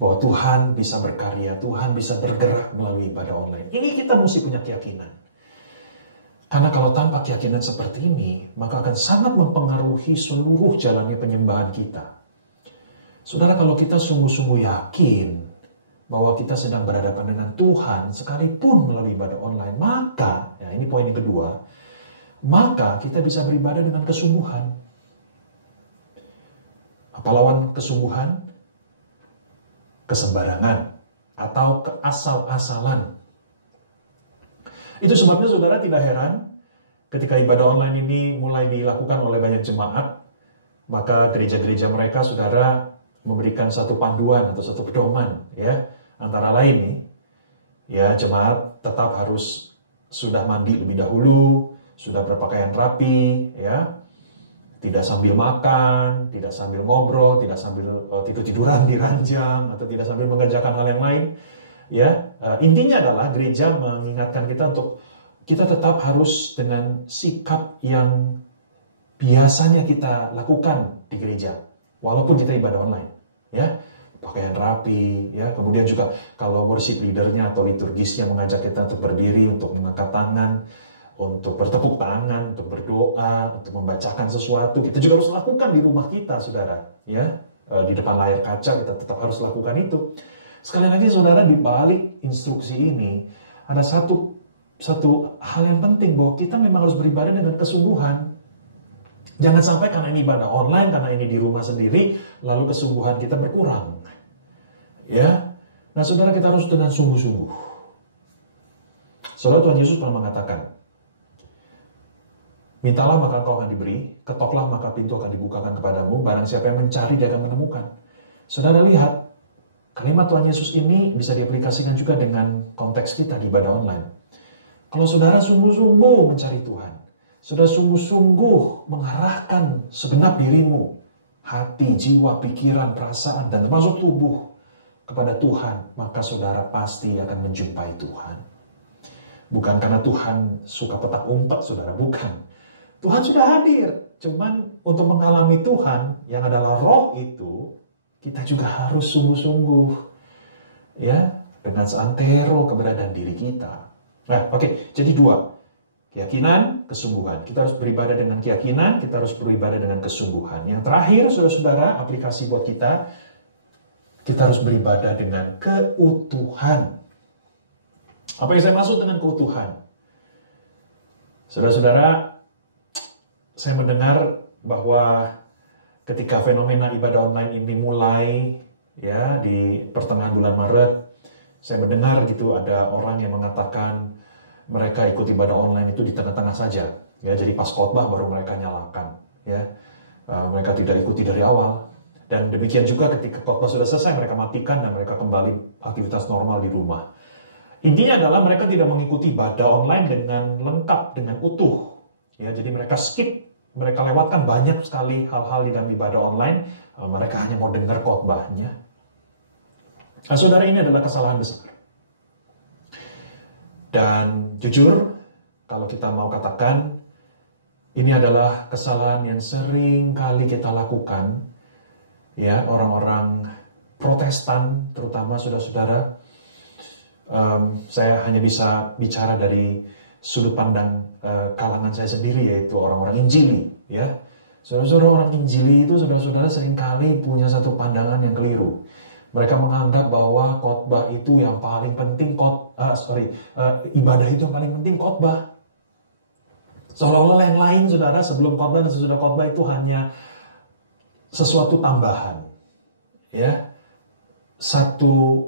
Bahwa Tuhan bisa berkarya, Tuhan bisa bergerak melalui ibadah online. Ini kita mesti punya keyakinan. Karena kalau tanpa keyakinan seperti ini, maka akan sangat mempengaruhi seluruh jalannya penyembahan kita. Saudara, kalau kita sungguh-sungguh yakin bahwa kita sedang berhadapan dengan Tuhan, sekalipun melalui ibadah online, maka, ya ini poin yang kedua, maka kita bisa beribadah dengan kesungguhan. Apa lawan kesungguhan? Kesembarangan atau keasal-asalan. Itu sebabnya saudara tidak heran ketika ibadah online ini mulai dilakukan oleh banyak jemaat, maka gereja-gereja mereka, saudara, memberikan satu panduan atau satu pedoman, ya, antara lain nih, ya, jemaat tetap harus sudah mandi lebih dahulu, sudah berpakaian rapi, ya, tidak sambil makan, tidak sambil ngobrol, tidak sambil tidur-tiduran di ranjang, atau tidak sambil mengerjakan hal yang lain, ya. Intinya adalah gereja mengingatkan kita untuk kita tetap harus dengan sikap yang biasanya kita lakukan di gereja, walaupun kita ibadah online, ya, pakaian rapi, ya, kemudian juga kalau worship leadernya atau liturgisnya mengajak kita untuk berdiri, untuk mengangkat tangan, untuk bertepuk tangan, untuk berdoa, untuk membacakan sesuatu, kita juga harus lakukan di rumah kita, saudara, ya, di depan layar kaca kita tetap harus lakukan itu. Sekali lagi, saudara, di balik instruksi ini ada satu hal yang penting, bahwa kita memang harus beribadah dengan kesungguhan. Jangan sampai karena ini ibadah online, karena ini di rumah sendiri, lalu kesungguhan kita berkurang. Ya, nah saudara, kita harus dengan sungguh-sungguh. Saudara, Tuhan Yesus pernah mengatakan, mintalah maka engkau akan diberi, ketoklah maka pintu akan dibukakan kepadamu, barang siapa yang mencari dia akan menemukan. Saudara lihat, kalimat Tuhan Yesus ini bisa diaplikasikan juga dengan konteks kita di ibadah online. Kalau saudara sungguh-sungguh mencari Tuhan, saudara sungguh-sungguh mengarahkan segenap dirimu, hati, jiwa, pikiran, perasaan, dan termasuk tubuh kepada Tuhan, maka saudara pasti akan menjumpai Tuhan. Bukan karena Tuhan suka petak umpet, saudara, bukan. Tuhan sudah hadir, cuman untuk mengalami Tuhan yang adalah roh itu, kita juga harus sungguh-sungguh, ya, dengan seantero keberadaan diri kita. Nah, oke, jadi dua, keyakinan, kesungguhan. Kita harus beribadah dengan keyakinan, kita harus beribadah dengan kesungguhan. Yang terakhir, saudara-saudara, aplikasi buat kita harus beribadah dengan keutuhan. Apa yang saya maksud dengan keutuhan? Saudara-saudara, saya mendengar bahwa ketika fenomena ibadah online ini mulai, ya, di pertengahan bulan Maret, saya mendengar gitu ada orang yang mengatakan mereka ikut ibadah online itu di tengah-tengah saja, ya, jadi pas khotbah baru mereka nyalakan, ya, mereka tidak ikuti dari awal. Dan demikian juga ketika khotbah sudah selesai mereka matikan dan mereka kembali aktivitas normal di rumah. Intinya adalah mereka tidak mengikuti ibadah online dengan lengkap, dengan utuh, ya, jadi mereka skip, mereka lewatkan banyak sekali hal-hal di dalam ibadah online, mereka hanya mau dengar khotbahnya. Nah, saudara, ini adalah kesalahan besar. Dan jujur, kalau kita mau katakan, ini adalah kesalahan yang sering kali kita lakukan, ya, orang-orang Protestan, terutama saudara-saudara. Saya hanya bisa bicara dari sudut pandang kalangan saya sendiri, yaitu orang-orang Injili, ya. Saudara-saudara, orang Injili itu, saudara-saudara, seringkali punya satu pandangan yang keliru. Mereka menganggap bahwa khotbah itu yang paling penting, ibadah itu yang paling penting khotbah. Seolah-olah yang lain, saudara, sebelum khotbah dan sesudah khotbah itu hanya sesuatu tambahan, ya, satu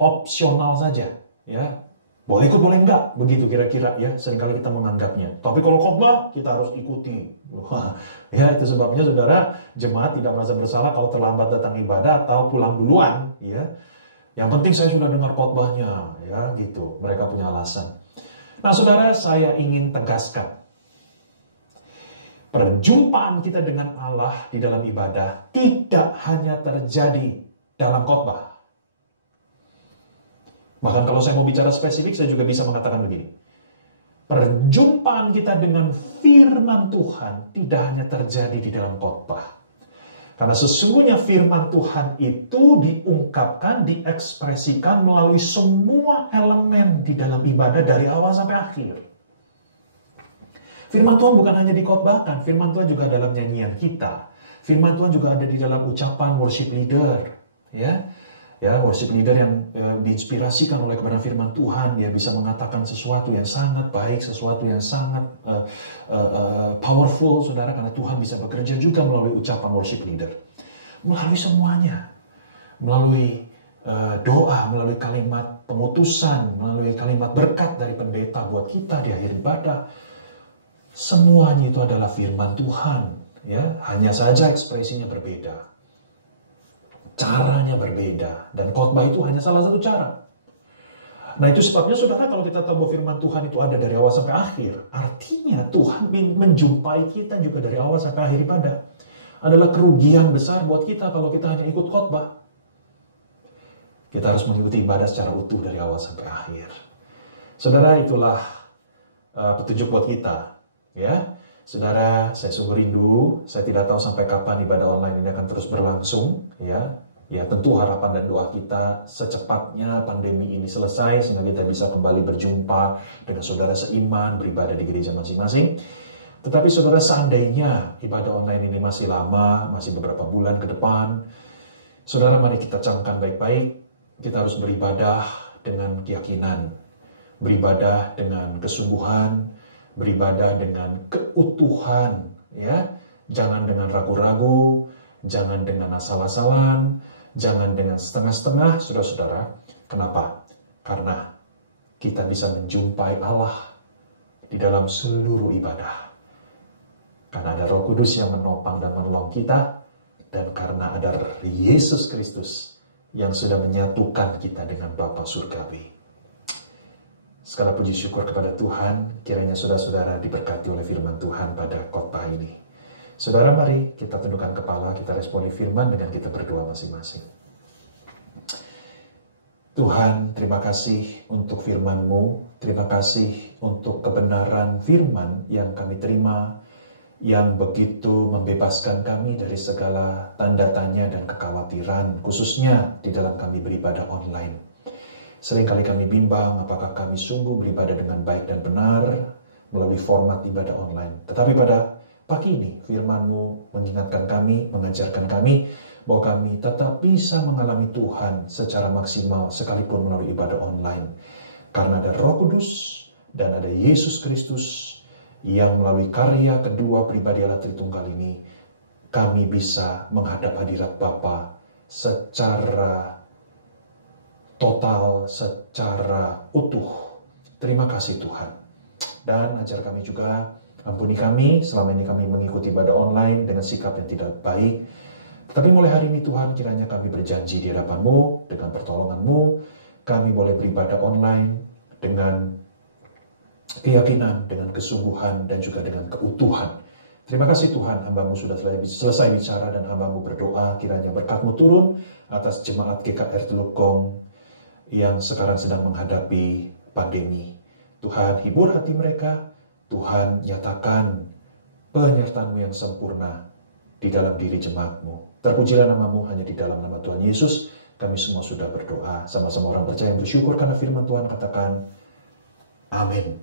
opsional saja, ya, boleh ikut boleh enggak, begitu kira-kira, ya, seringkali kita menganggapnya. Tapi kalau khotbah kita harus ikuti. Ya, itu sebabnya saudara, jemaat tidak merasa bersalah kalau terlambat datang ibadah atau pulang duluan, ya. Yang penting saya sudah dengar khotbahnya, ya, gitu. Mereka punya alasan. Nah, saudara, saya ingin tegaskan, perjumpaan kita dengan Allah di dalam ibadah tidak hanya terjadi dalam khotbah. Bahkan kalau saya mau bicara spesifik, saya juga bisa mengatakan begini. Perjumpaan kita dengan firman Tuhan tidak hanya terjadi di dalam khotbah. Karena sesungguhnya firman Tuhan itu diungkapkan, diekspresikan melalui semua elemen di dalam ibadah dari awal sampai akhir. Firman Tuhan bukan hanya dikhotbahkan, firman Tuhan juga dalam nyanyian kita. Firman Tuhan juga ada di dalam ucapan worship leader, ya. Ya, worship leader yang diinspirasikan oleh kebenaran firman Tuhan, ya, bisa mengatakan sesuatu yang sangat baik, sesuatu yang sangat powerful, saudara, karena Tuhan bisa bekerja juga melalui ucapan worship leader. Melalui semuanya, melalui doa, melalui kalimat pengutusan, melalui kalimat berkat dari pendeta buat kita di akhir ibadah. Semuanya itu adalah firman Tuhan, ya, hanya saja ekspresinya berbeda. Caranya berbeda, dan khotbah itu hanya salah satu cara. Nah, itu sebabnya saudara, kalau kita tahu bahwa firman Tuhan itu ada dari awal sampai akhir, artinya Tuhan menjumpai kita juga dari awal sampai akhir ibadah. Adalah kerugian besar buat kita kalau kita hanya ikut khotbah. Kita harus mengikuti ibadah secara utuh dari awal sampai akhir. Saudara, itulah petunjuk buat kita, ya. Saudara, saya sungguh rindu. Saya tidak tahu sampai kapan ibadah online ini akan terus berlangsung. Ya, tentu harapan dan doa kita secepatnya pandemi ini selesai sehingga kita bisa kembali berjumpa dengan saudara seiman, beribadah di gereja masing-masing. Tetapi saudara, seandainya ibadah online ini masih lama, masih beberapa bulan ke depan, saudara, mari kita camkan baik-baik. Kita harus beribadah dengan keyakinan, beribadah dengan kesungguhan, beribadah dengan keutuhan, ya. Jangan dengan ragu-ragu, jangan dengan asal-asalan, jangan dengan setengah-setengah, saudara-saudara. Kenapa? Karena kita bisa menjumpai Allah di dalam seluruh ibadah. Karena ada Roh Kudus yang menopang dan menolong kita, dan karena ada Yesus Kristus yang sudah menyatukan kita dengan Bapa Surgawi. Segala puji syukur kepada Tuhan, kiranya saudara-saudara diberkati oleh firman Tuhan pada khotbah ini. Saudara, mari kita tundukkan kepala, kita responi firman dengan kita berdoa masing-masing. Tuhan, terima kasih untuk firman-Mu, terima kasih untuk kebenaran firman yang kami terima, yang begitu membebaskan kami dari segala tanda tanya dan kekhawatiran, khususnya di dalam kami beribadah online. Seringkali kami bimbang apakah kami sungguh beribadah dengan baik dan benar melalui format ibadah online. Tetapi pada pagi ini firman-Mu mengingatkan kami, mengajarkan kami bahwa kami tetap bisa mengalami Tuhan secara maksimal sekalipun melalui ibadah online. Karena ada Roh Kudus dan ada Yesus Kristus yang melalui karya kedua pribadi Allah Tritunggal ini, kami bisa menghadap hadirat Bapa secara total, secara utuh. Terima kasih Tuhan. Dan ajar kami juga, ampuni kami selama ini kami mengikuti ibadah online dengan sikap yang tidak baik. Tapi mulai hari ini Tuhan, kiranya kami berjanji di hadapan-Mu, dengan pertolongan-Mu, kami boleh beribadah online dengan keyakinan, dengan kesungguhan, dan juga dengan keutuhan. Terima kasih Tuhan, hamba-Mu sudah selesai bicara dan hamba-Mu berdoa, kiranya berkat-Mu turun atas jemaat GKR Teluk Gong yang sekarang sedang menghadapi pandemi. Tuhan, hibur hati mereka. Tuhan, nyatakan penyertaan-Mu yang sempurna di dalam diri jemaat-Mu. Terpujilah nama-Mu hanya di dalam nama Tuhan Yesus. Kami semua sudah berdoa. Sama-sama orang percaya bersyukur karena firman Tuhan katakan, amin.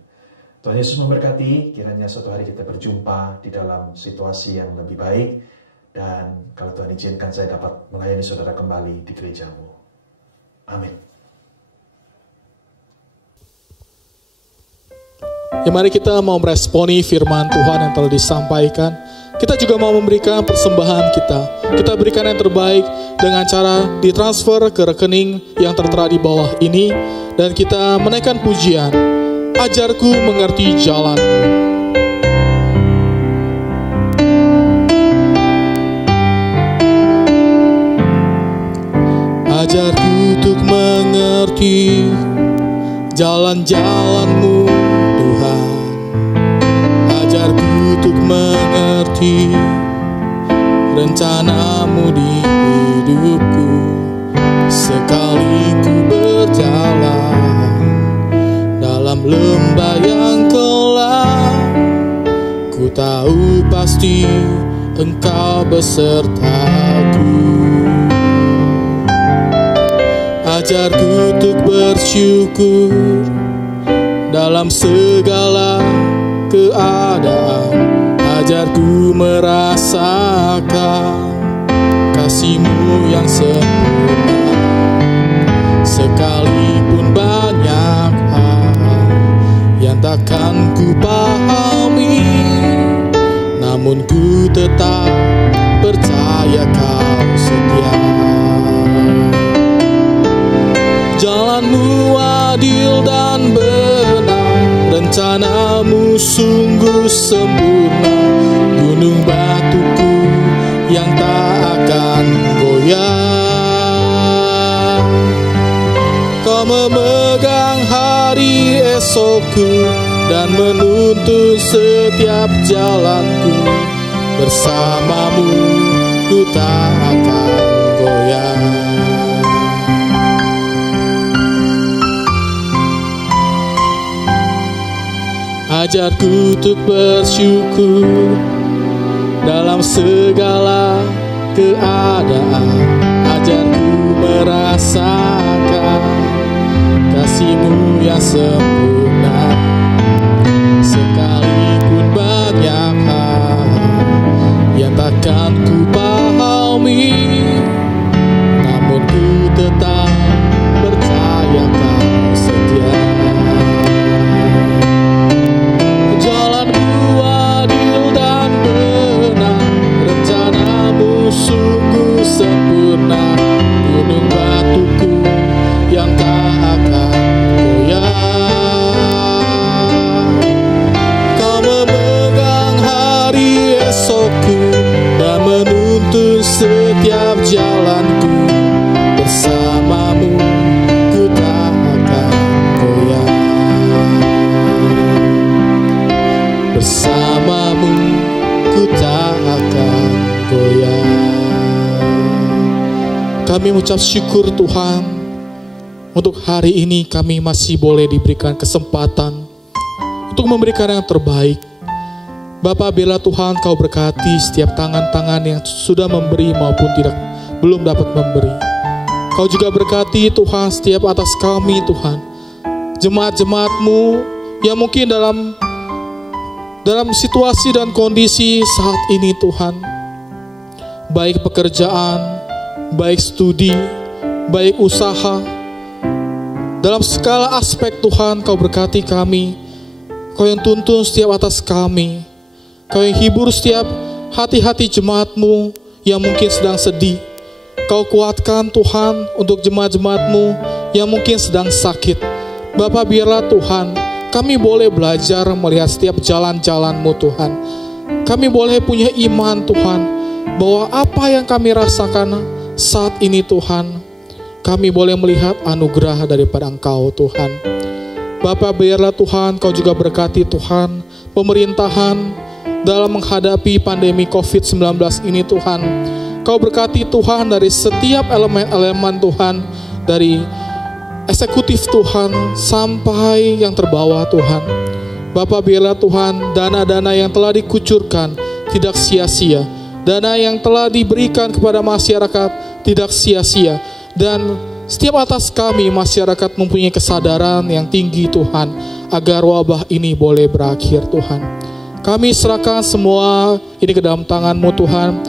Tuhan Yesus memberkati. Kiranya suatu hari kita berjumpa di dalam situasi yang lebih baik. Dan kalau Tuhan izinkan saya dapat melayani saudara kembali di gereja-Mu. Amin. Ya, mari kita mau meresponi firman Tuhan yang telah disampaikan. Kita juga mau memberikan persembahan kita. Kita berikan yang terbaik dengan cara ditransfer ke rekening yang tertera di bawah ini. Dan kita menaikkan pujian, ajarku mengerti jalan. Ajarku untuk mengerti jalan-jalan-Mu, Tuhan. Ajarku untuk mengerti rencana-Mu di hidupku. Sekali ku berjalan dalam lembah yang gelap, ku tahu pasti Engkau besertaku. Ajarku untuk bersyukur dalam segala keadaan. Ajarku merasakan kasih-Mu yang sempurna. Sekalipun banyak hal yang takkan ku pahami, namun ku tetap percaya Kau setia. Jalan-Mu adil dan benar, rencana-Mu sungguh sempurna. Gunung batuku yang tak akan goyah. Kau memegang hari esokku dan menuntun setiap jalanku. Bersama-Mu ku tak akan goyah. Ajarku untuk bersyukur dalam segala keadaan. Ajarku merasakan kasih-Mu yang sempurna. Sekalipun banyak hal yang takkan ku pahami, namun ku tetap percaya Kau setia. Jalan-Mu adil dan benar, rencana-Mu sungguh sempurna. Gunung batuku yang tak akan goyah. Kau memegang hari esokku dan menuntun setiap jalanku. Bersama-Mu ku tak akan goyah. Bersama-Mu ku tak akan goyah. Kami mengucap syukur Tuhan, untuk hari ini kami masih boleh diberikan kesempatan untuk memberikan yang terbaik. Bapa, biarlah Tuhan Kau berkati setiap tangan-tangan yang sudah memberi maupun belum dapat memberi. Kau juga berkati Tuhan setiap atas kami Tuhan, jemaat-jemaat-Mu yang mungkin dalam situasi dan kondisi saat ini Tuhan, baik pekerjaan, baik studi, baik usaha, dalam segala aspek Tuhan Kau berkati kami. Kau yang tuntun setiap atas kami. Kau yang hibur setiap hati-hati jemaat-Mu yang mungkin sedang sedih. Kau kuatkan Tuhan untuk jemaat-jemaat-Mu yang mungkin sedang sakit. Bapa, biarlah Tuhan kami boleh belajar melihat setiap jalan-jalan-Mu Tuhan. Kami boleh punya iman Tuhan, bahwa apa yang kami rasakan saat ini Tuhan, kami boleh melihat anugerah daripada Engkau Tuhan. Bapa, biarlah Tuhan Kau juga berkati Tuhan pemerintahan dalam menghadapi pandemi COVID-19 ini Tuhan. Kau berkati Tuhan dari setiap elemen-elemen Tuhan, dari eksekutif Tuhan sampai yang terbawah Tuhan. Bapa, biarlah Tuhan dana-dana yang telah dikucurkan tidak sia-sia. Dana yang telah diberikan kepada masyarakat tidak sia-sia. Dan setiap atas kami masyarakat mempunyai kesadaran yang tinggi Tuhan, agar wabah ini boleh berakhir Tuhan. Kami serahkan semua ini ke dalam tangan-Mu Tuhan,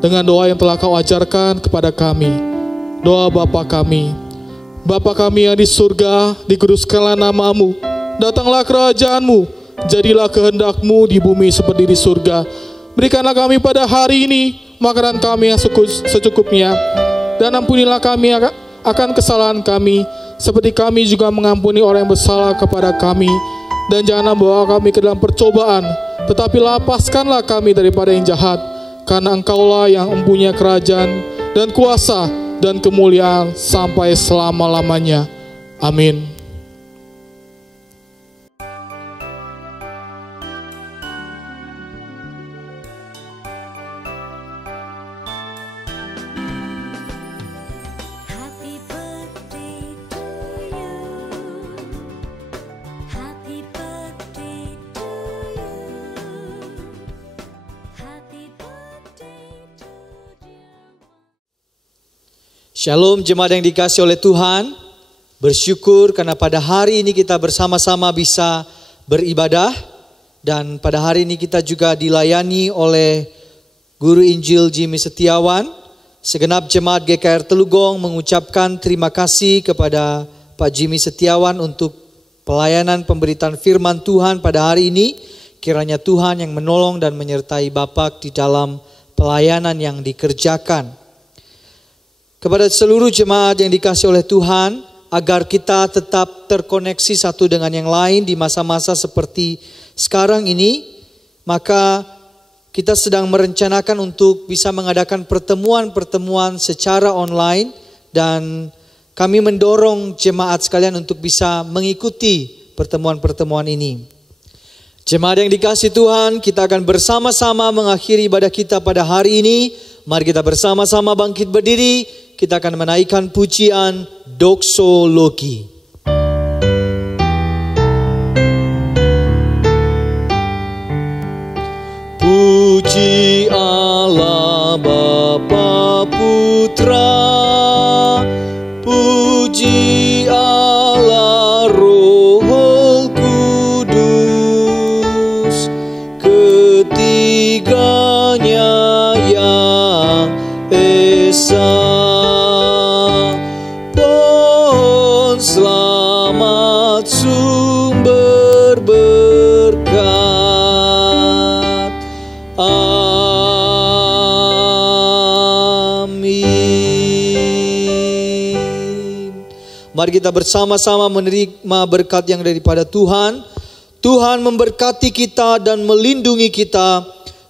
dengan doa yang telah Kau ajarkan kepada kami. Doa Bapa kami. Bapa kami yang di surga, dikuduskanlah nama-Mu. Datanglah kerajaan-Mu, jadilah kehendak-Mu di bumi seperti di surga. Berikanlah kami pada hari ini makanan kami yang secukupnya. Dan ampunilah kami akan kesalahan kami, seperti kami juga mengampuni orang yang bersalah kepada kami. Dan janganlah bawa kami ke dalam percobaan, tetapi lepaskanlah kami daripada yang jahat. Karena Engkaulah yang mempunyai kerajaan dan kuasa dan kemuliaan sampai selama-lamanya. Amin. Shalom jemaat yang dikasihi oleh Tuhan. Bersyukur karena pada hari ini kita bersama-sama bisa beribadah. Dan pada hari ini kita juga dilayani oleh Guru Injil Jimmy Setiawan. Segenap jemaat GKR Telugong mengucapkan terima kasih kepada Pak Jimmy Setiawan untuk pelayanan pemberitaan firman Tuhan pada hari ini. Kiranya Tuhan yang menolong dan menyertai Bapak di dalam pelayanan yang dikerjakan. Kepada seluruh jemaat yang dikasihi oleh Tuhan, agar kita tetap terkoneksi satu dengan yang lain di masa-masa seperti sekarang ini, maka kita sedang merencanakan untuk bisa mengadakan pertemuan-pertemuan secara online, dan kami mendorong jemaat sekalian untuk bisa mengikuti pertemuan-pertemuan ini. Jemaat yang dikasihi Tuhan, kita akan bersama-sama mengakhiri ibadah kita pada hari ini. Mari kita bersama-sama bangkit berdiri. Kita akan menaikkan pujian Doksologi. Puji Allah Bapa Putra, puji Allah Roh Kudus, ketiganya yang esa. Pohon selamat sumber berkat. Amin. Mari kita bersama-sama menerima berkat yang daripada Tuhan. Tuhan memberkati kita dan melindungi kita.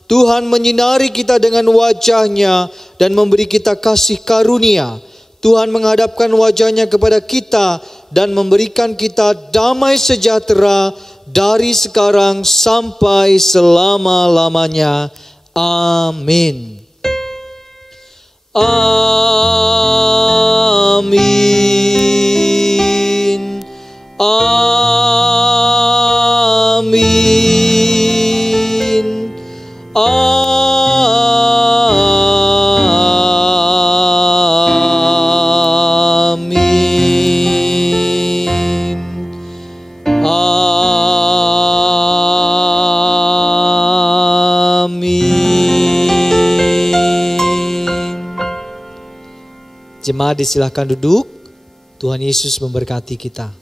Tuhan menyinari kita dengan wajah-Nya dan memberi kita kasih karunia. Tuhan menghadapkan wajah-Nya kepada kita dan memberikan kita damai sejahtera dari sekarang sampai selama-lamanya. Amin. Amin. Amin. Amin. Amin. Jemaat disilahkan duduk. Tuhan Yesus memberkati kita.